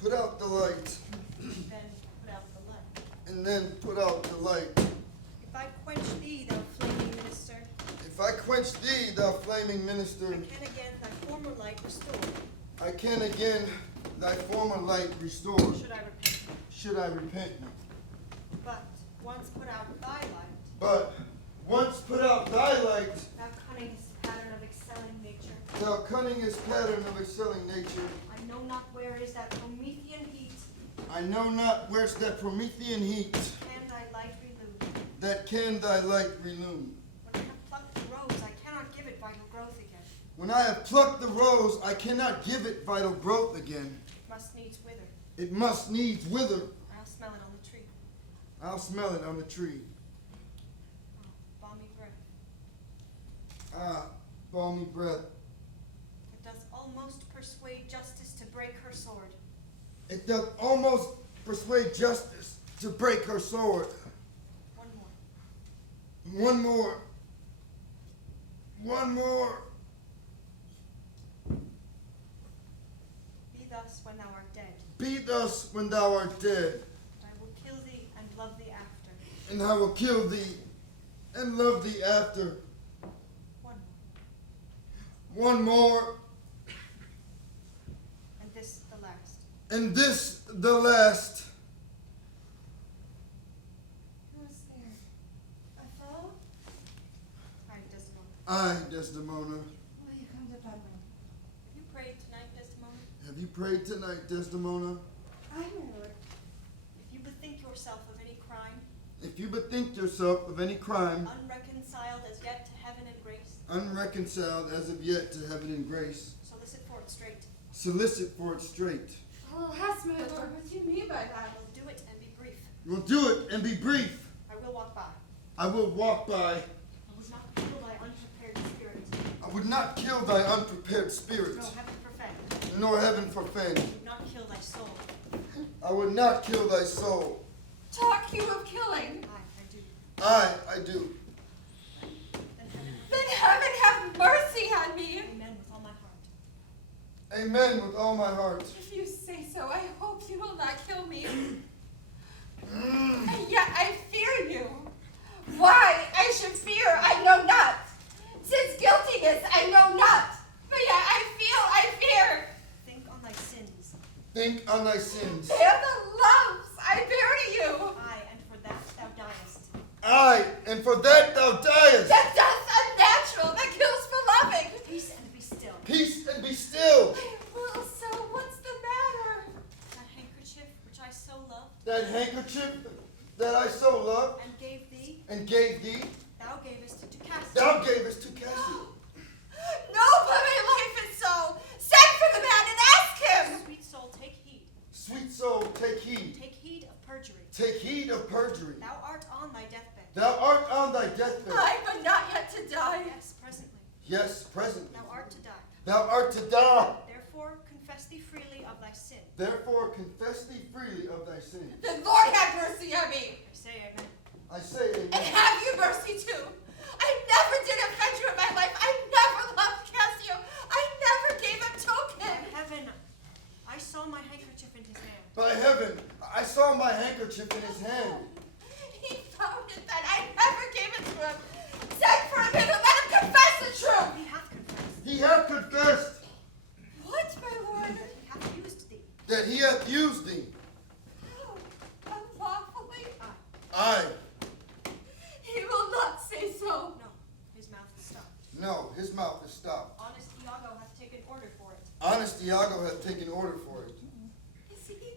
Put out the light. Then put out the light. And then put out the light. If I quench thee, thou flaming minister. If I quench thee, thou flaming minister. I can again thy former light restore. I can again thy former light restore. Should I repent? Should I repent? But once put out thy light. But once put out thy light. Thou cunningest pattern of excelling nature. Thou cunningest pattern of excelling nature. I know not where is that Promethean heat. I know not where's that Promethean heat. Can thy light relume. That can thy light relume. When I have plucked the rose, I cannot give it vital growth again. When I have plucked the rose, I cannot give it vital growth again. It must needs wither. It must needs wither. I'll smell it on the tree. I'll smell it on the tree. Oh, balmy breath. Ah, balmy breath. It does almost persuade justice to break her sword. It doth almost persuade justice to break her sword. One more. One more. One more. Be thus when thou art dead. Be thus when thou art dead. I will kill thee and love thee after. And I will kill thee and love thee after. One more. One more. And this the last. And this the last. Who is there? Othello? Hi, Desdemona. I, Desdemona. Will you come to bed, my Have you prayed tonight, Desdemona? Have you prayed tonight, Desdemona? I, my lord. If you bethink yourself of any crime, If you bethink yourself of any crime, unreconciled as yet to heaven and grace, unreconciled as of yet to heaven and grace, solicit for it straight. solicit for it straight. Alas, my lord, what do you mean by that? You will do it and be brief. I will walk by. I will walk by. I would not kill thy unprepared spirit. I would not kill thy unprepared spirit, No heaven forfend. nor heaven forfend. I would not kill thy soul. I would not kill thy soul. Talk you of killing. I do. I do. Then heaven have mercy on me. Amen with all my heart. Amen with all my heart. If you say so, I hope you will not kill me. And yet I fear you. Why I should fear, I know not. Since guiltiness, I know not. But yet I fear. Think on thy sins. Think on thy sins. They are the loves I bear to you. Aye, and for that thou diest. Aye, and for that thou diest. That death's unnatural, that kills for loving. Peace and be still. Peace and be still. Well, so what's the matter? That handkerchief which I so love. That handkerchief that I so loved And gave thee. and gave thee, Thou gavest to Cassio. thou gavest to Cassio. No, but my life and soul. Send for the man and ask him. Sweet soul, take heed. Sweet soul, take heed. Take heed of perjury. Take heed of perjury. Thou art on thy deathbed. Thou art on thy deathbed. I, but not yet to die. Yes, presently. Yes, presently. Thou art to die. Thou art to die. Therefore confess thee freely of thy sin. Therefore confess thee freely of thy sins. The Lord have mercy on me. I say amen. I say And amen. have you mercy too. I never did offend you in my life. I never loved Cassio. I never gave him token. Heaven, I saw my handkerchief in his hand. By heaven, I saw my handkerchief in his hand. He found it then. I never gave it to him. Send for him and let him confess the truth. He hath confessed. He hath confessed What, my lord? He hath used thee. that he hath used thee. Unlawfully? Aye. He will not say so. No, his mouth is stopped. No, his mouth is stopped. Honest Iago hath taken order for it. Honest Iago hath taken order for it. Is he dead?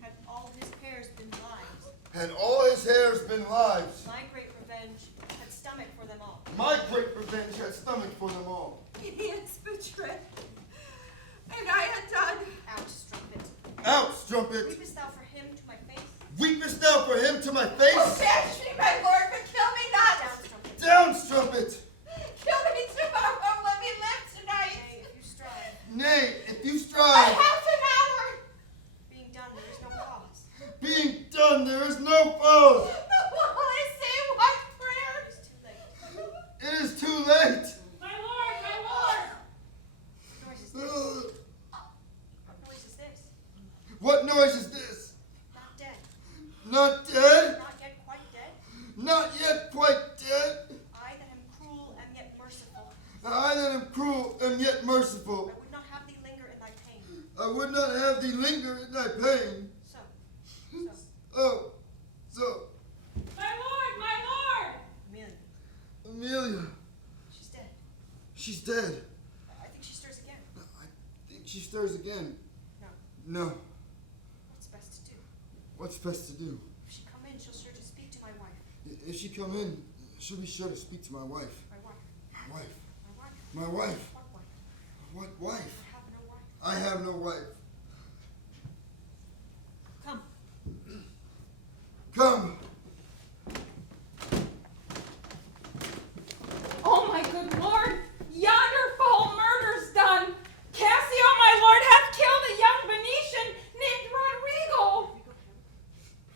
Had all his hairs been lives. Had all his hairs been lives, My great revenge had stomach for them all. my great revenge had stomach for them all. He is betrayed. And I had done. Out, strumpet. Out, strumpet. Weepest thou for him to my face? Weepest thou for him to my Oh, face? banish me, my lord, but kill me not. Down, strumpet. Down, strumpet. Kill me tomorrow. Let me live tonight. Nay, if you strive. Nay, if you A strive, half an hour. Being done, there is no cause. being done, there is no foe. While I say one prayer. It is too late. It is too late. My lord, my lord! What noise is this? What noise is this? What noise is this? Not dead. Not dead? Not yet quite dead. Not yet quite dead? I that am cruel am yet merciful. I that am cruel am yet merciful. I would not have thee linger in thy pain. I would not have thee linger in thy pain. So. Oh, so, My lord, my lord! Emilia. Emilia, She's dead. she's dead. I think she stirs again. I think she stirs again. No. No. What's best to do? What's best to do? If she come in, she'll sure to speak to my wife. If she come in, she'll be sure to speak to my wife. My wife. My wife. My wife. My wife. What wife? What wife? I have no wife. I have no wife. Come. Come. Oh my good lord! Yonder foul murder's done! Cassio, my lord, hath killed a young Venetian named Roderigo!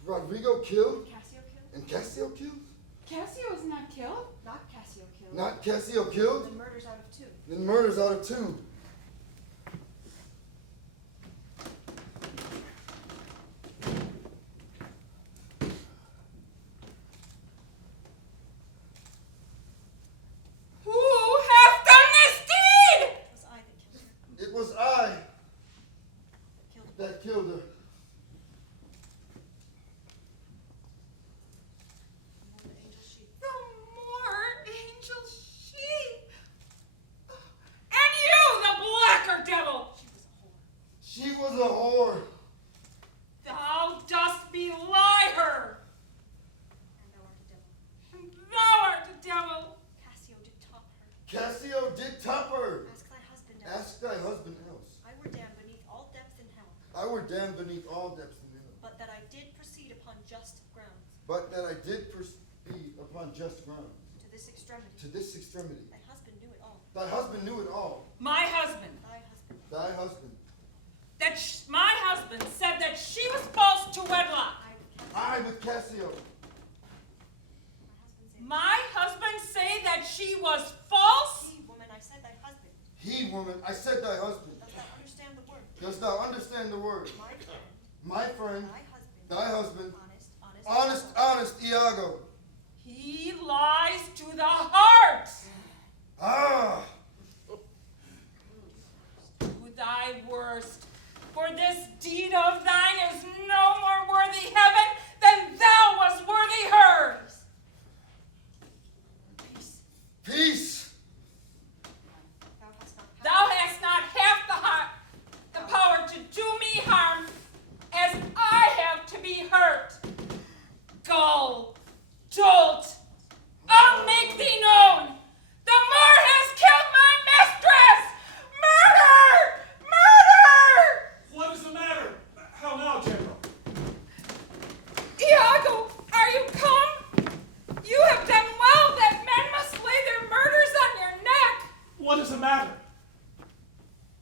Roderigo killed? Cassio killed? And Cassio killed? Cassio is not killed? Not Cassio killed. Not Cassio killed? Then murder's out of two. Then murder's out of two. Who hath done this deed? It was I that killed her. It was I Killed her. that killed her. The angel sheep. No more, angel sheep. And you, the blacker devil! She was a whore. She was a whore. Thou dost belie her! And thou art a devil. And thou art the devil! Cassio did top her. Cassio did top her. Ask thy husband else. Ask thy husband else. I were damned beneath all depth in hell. I were damned beneath all depths in hell. But that I did proceed upon upon just grounds. But that I did proceed upon just grounds. To this extremity. To this extremity. Thy husband knew it all. Thy husband knew it all. My husband. Thy husband. Thy husband. My husband said that she was false to wedlock. I with Cassio. My husband say that she was false? He, woman, I said thy husband. He, woman, I said thy husband. Dost thou understand the word? Dost thou understand the word? My friend. My friend. Thy husband. Thy husband. Honest. Iago. He lies to the heart. Ah! Do thy worst, for this deed of thine is no more worthy heaven than thou was worthy her. Peace! Thou hast not half the power to do me harm as I have to be hurt. Gull, dolt, I'll make thee known. The Moor has killed my mistress! Murder! Murder! What is the matter? How now, General? Iago, are you come? You have done well that men must lay their murders on your neck. What is the matter?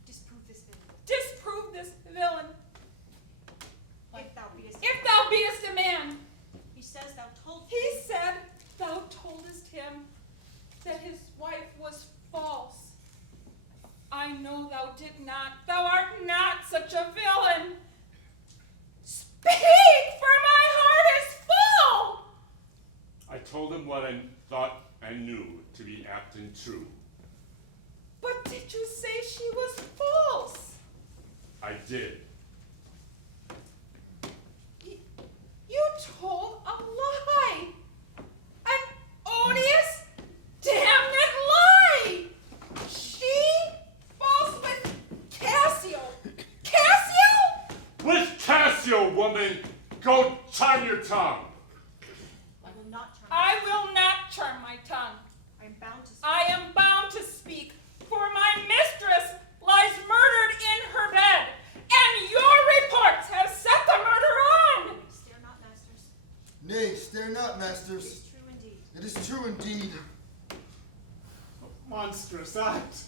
Disprove this villain. Disprove this villain. If thou beest If thou beest a man. He says thou told He said thou toldest him that his wife was false. I know thou did not. Thou art not such a villain. Speak, for my heart is full. I told him what I thought and knew to be apt and true. But did you say she was false? I did. You told a lie. An odious, damned lie. She false with Cassio. Cassio? With Cassio, woman! Go charm your tongue! I will not charm. I will not charm my tongue. I am bound to speak. I am bound to speak, for my mistress lies murdered in her bed, and your reports have set the murder on. Stare not, masters. Nay, stare not, It masters. is true indeed. It is true indeed. Monstrous act.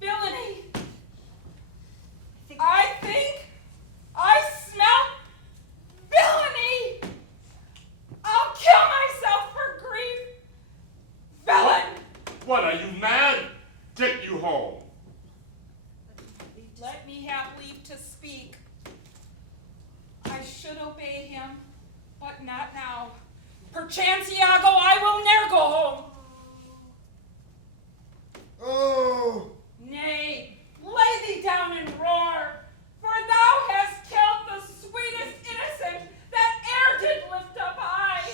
Villainy. think I think I smell villainy. I'll kill myself for grief. Villain. What, are you mad? Get you home. Let me have leave to speak. I should obey him, but not now. Perchance, Iago, I will ne'er go home. Oh! Nay, lay thee down and roar, for thou hast killed the sweetest innocent that e'er did lift up eye.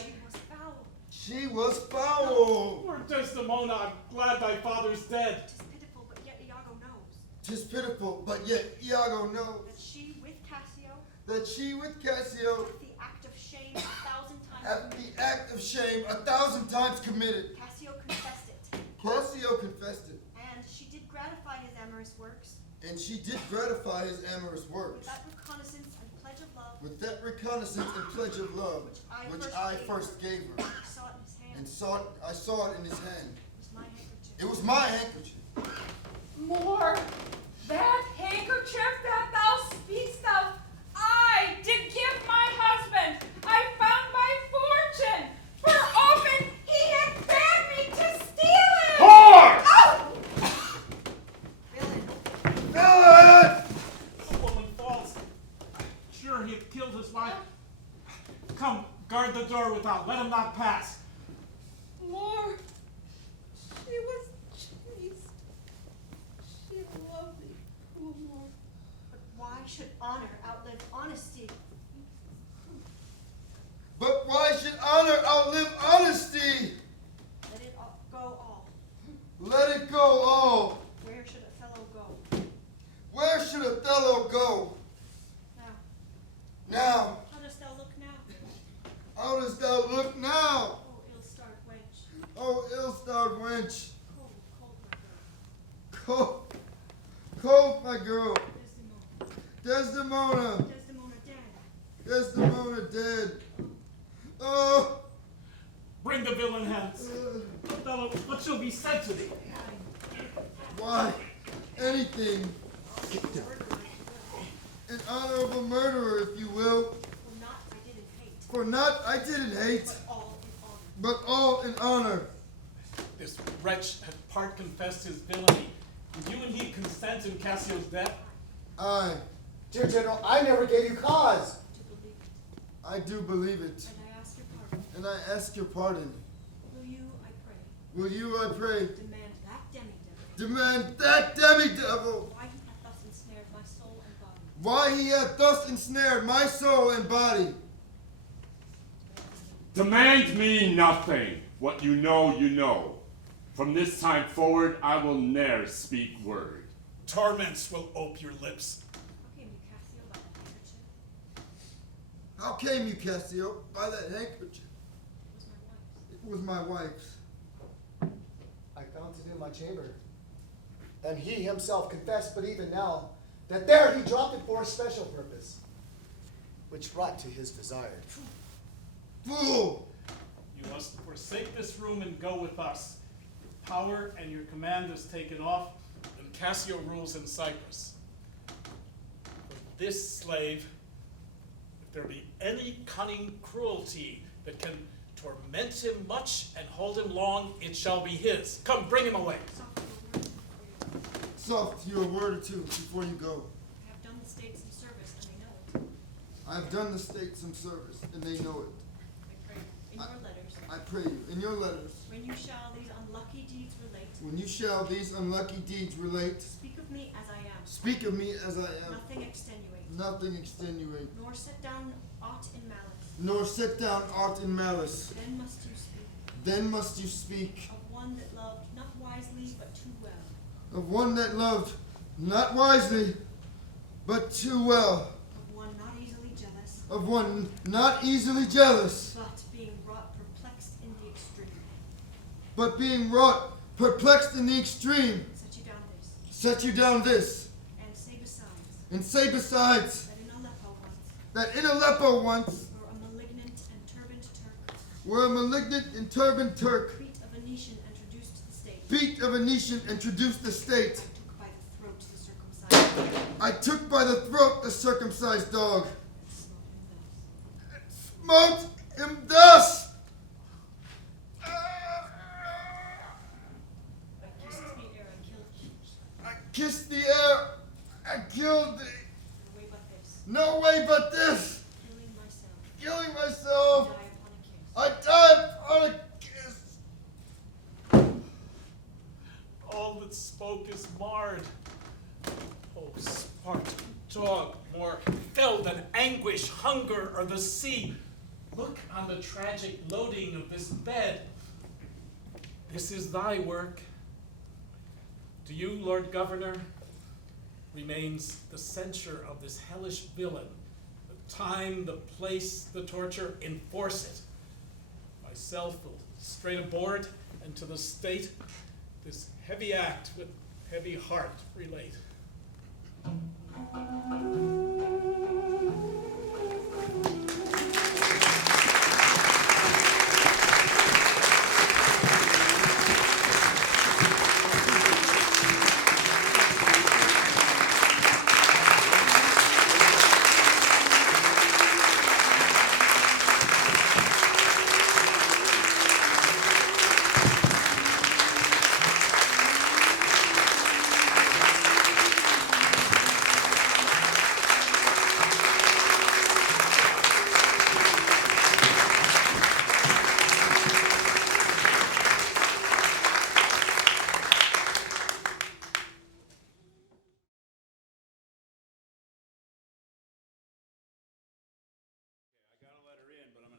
She was foul. Poor Desdemona, I'm glad thy father's dead. Tis pitiful, but yet Iago knows. 'Tis pitiful, but yet Iago knows That she with Cassio, that she with Cassio, at the act of shame 1,000 times at committed. the act of shame 1,000 times committed. Cassio confessed it. Cassio confessed it, And she did gratify his amorous works. and she did gratify his amorous With works. that reconnaissance and pledge of love. With that reconnaissance and pledge of love, which I first gave her, I saw it in his hand. and I saw it in his hand. It was my handkerchief. It was my handkerchief. More, that handkerchief that thou speakst of, I did give my husband. I found my fortune, for often he had bade me to steal it. Whore! Oh! Villain! The woman false. Sure he had killed his wife. Come, guard the door without. Let him not pass. More, she was chaste. She loved thee, cruel More. But why should honor outlive honesty? But why should honor outlive honesty? Let it go all. Let it go all. Where should Othello go? Where should Othello go? Now, Now, how dost thou look now? how dost thou look now? Oh, ill-starred wench. Oh, ill-starred wench. Cold, cold, my girl. Cold, my girl. Desdemona. Desdemona. Desdemona dead. Desdemona dead. Oh! Bring the villain hence. Othello, what shall be said to thee? Why, anything. In honor of a murderer, if you will. For not I didn't hate. But all in honor. This wretch hath part confessed his villainy. Did you and he consent in Cassio's death? Aye. Dear General, I never gave you cause. I do believe it. And I ask your pardon. And I ask your pardon. Will you, I pray, Will you, I pray, demand that demi-devil, demand that demi-devil, why he hath thus ensnared my soul and body? why he hath thus ensnared my soul and body? Demand me nothing. What you know, you know. From this time forward, I will ne'er speak word. Torments will ope your lips. How came you, Cassio, by that handkerchief? It was my wife's. I found it in my chamber. And he himself confessed, but even now, that there he dropped it for a special purpose, which brought to his desire. Fool! You must forsake this room and go with us. Power and your command is taken off, and Cassio rules in Cyprus. For this slave, if there be any cunning cruelty that can torment him much and hold him long, it shall be his. Come, bring him away. Soft to you a word or two before you go. I have done the state some service, and they know it. I have done the state some service, and they know it. I pray, in your letters, I pray you, in your letters, when you shall these unlucky deeds relate, when you shall these unlucky deeds relate, speak of me as I am. speak of me as I am. Nothing extenuate. Nothing extenuate, Nor set down aught in malice. nor set down aught in malice. Then must you speak Then must you speak of one that loved not wisely but too well. of one that loved not wisely, but too well. Of one not easily jealous. Of one not easily jealous, But being wrought perplexed in the extreme. but being wrought perplexed in the extreme. Set you down this. Set you down this, And say besides. and say besides That in Aleppo once. that in Aleppo once Were a malignant and turbaned Turk. were a malignant and turbaned Turk, Beat a Venetian introduced to the state. beat a Venetian, introduced the state. I took by the throat the circumcised I took by the throat the circumcised dog, and smote him thus. and smote him thus. I kissed the air and killed thee. I kissed the air and killed thee. No way but this. No way but this. Killing myself. Killing myself. Die upon a kiss. I die upon a kiss. All that spoke is marred. Oh, Spartan dog, more fell than anguish, hunger, or the sea. Look on the tragic loading of this bed. This is thy work. To you, Lord Governor, remains the censure of this hellish villain. The time, the place, the torture, enforce it. Myself will straight aboard, and to the state this heavy act with heavy heart relate.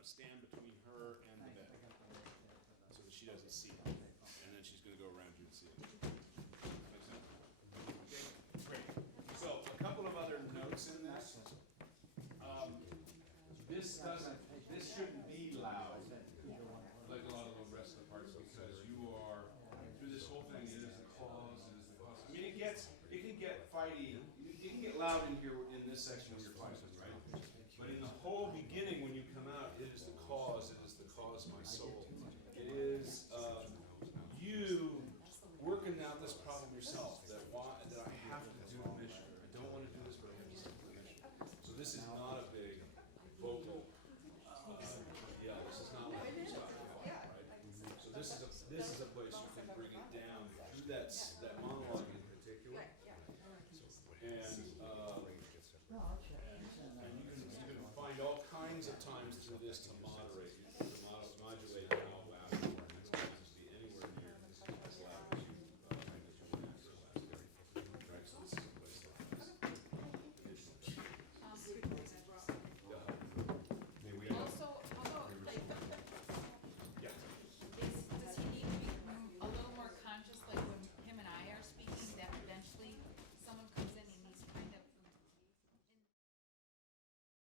Stand between her and the bed so that she doesn't see it. And then she's going to go around you and see it. Make sense? Okay, great. So, a couple of other notes in this. This shouldn't be loud like a lot of the rest of the parts because you are, through this whole thing, it is the cause, it is the cause. I mean, it can get fighty, it can get loud in here in this section when you're fighting, right? But in the whole this to me.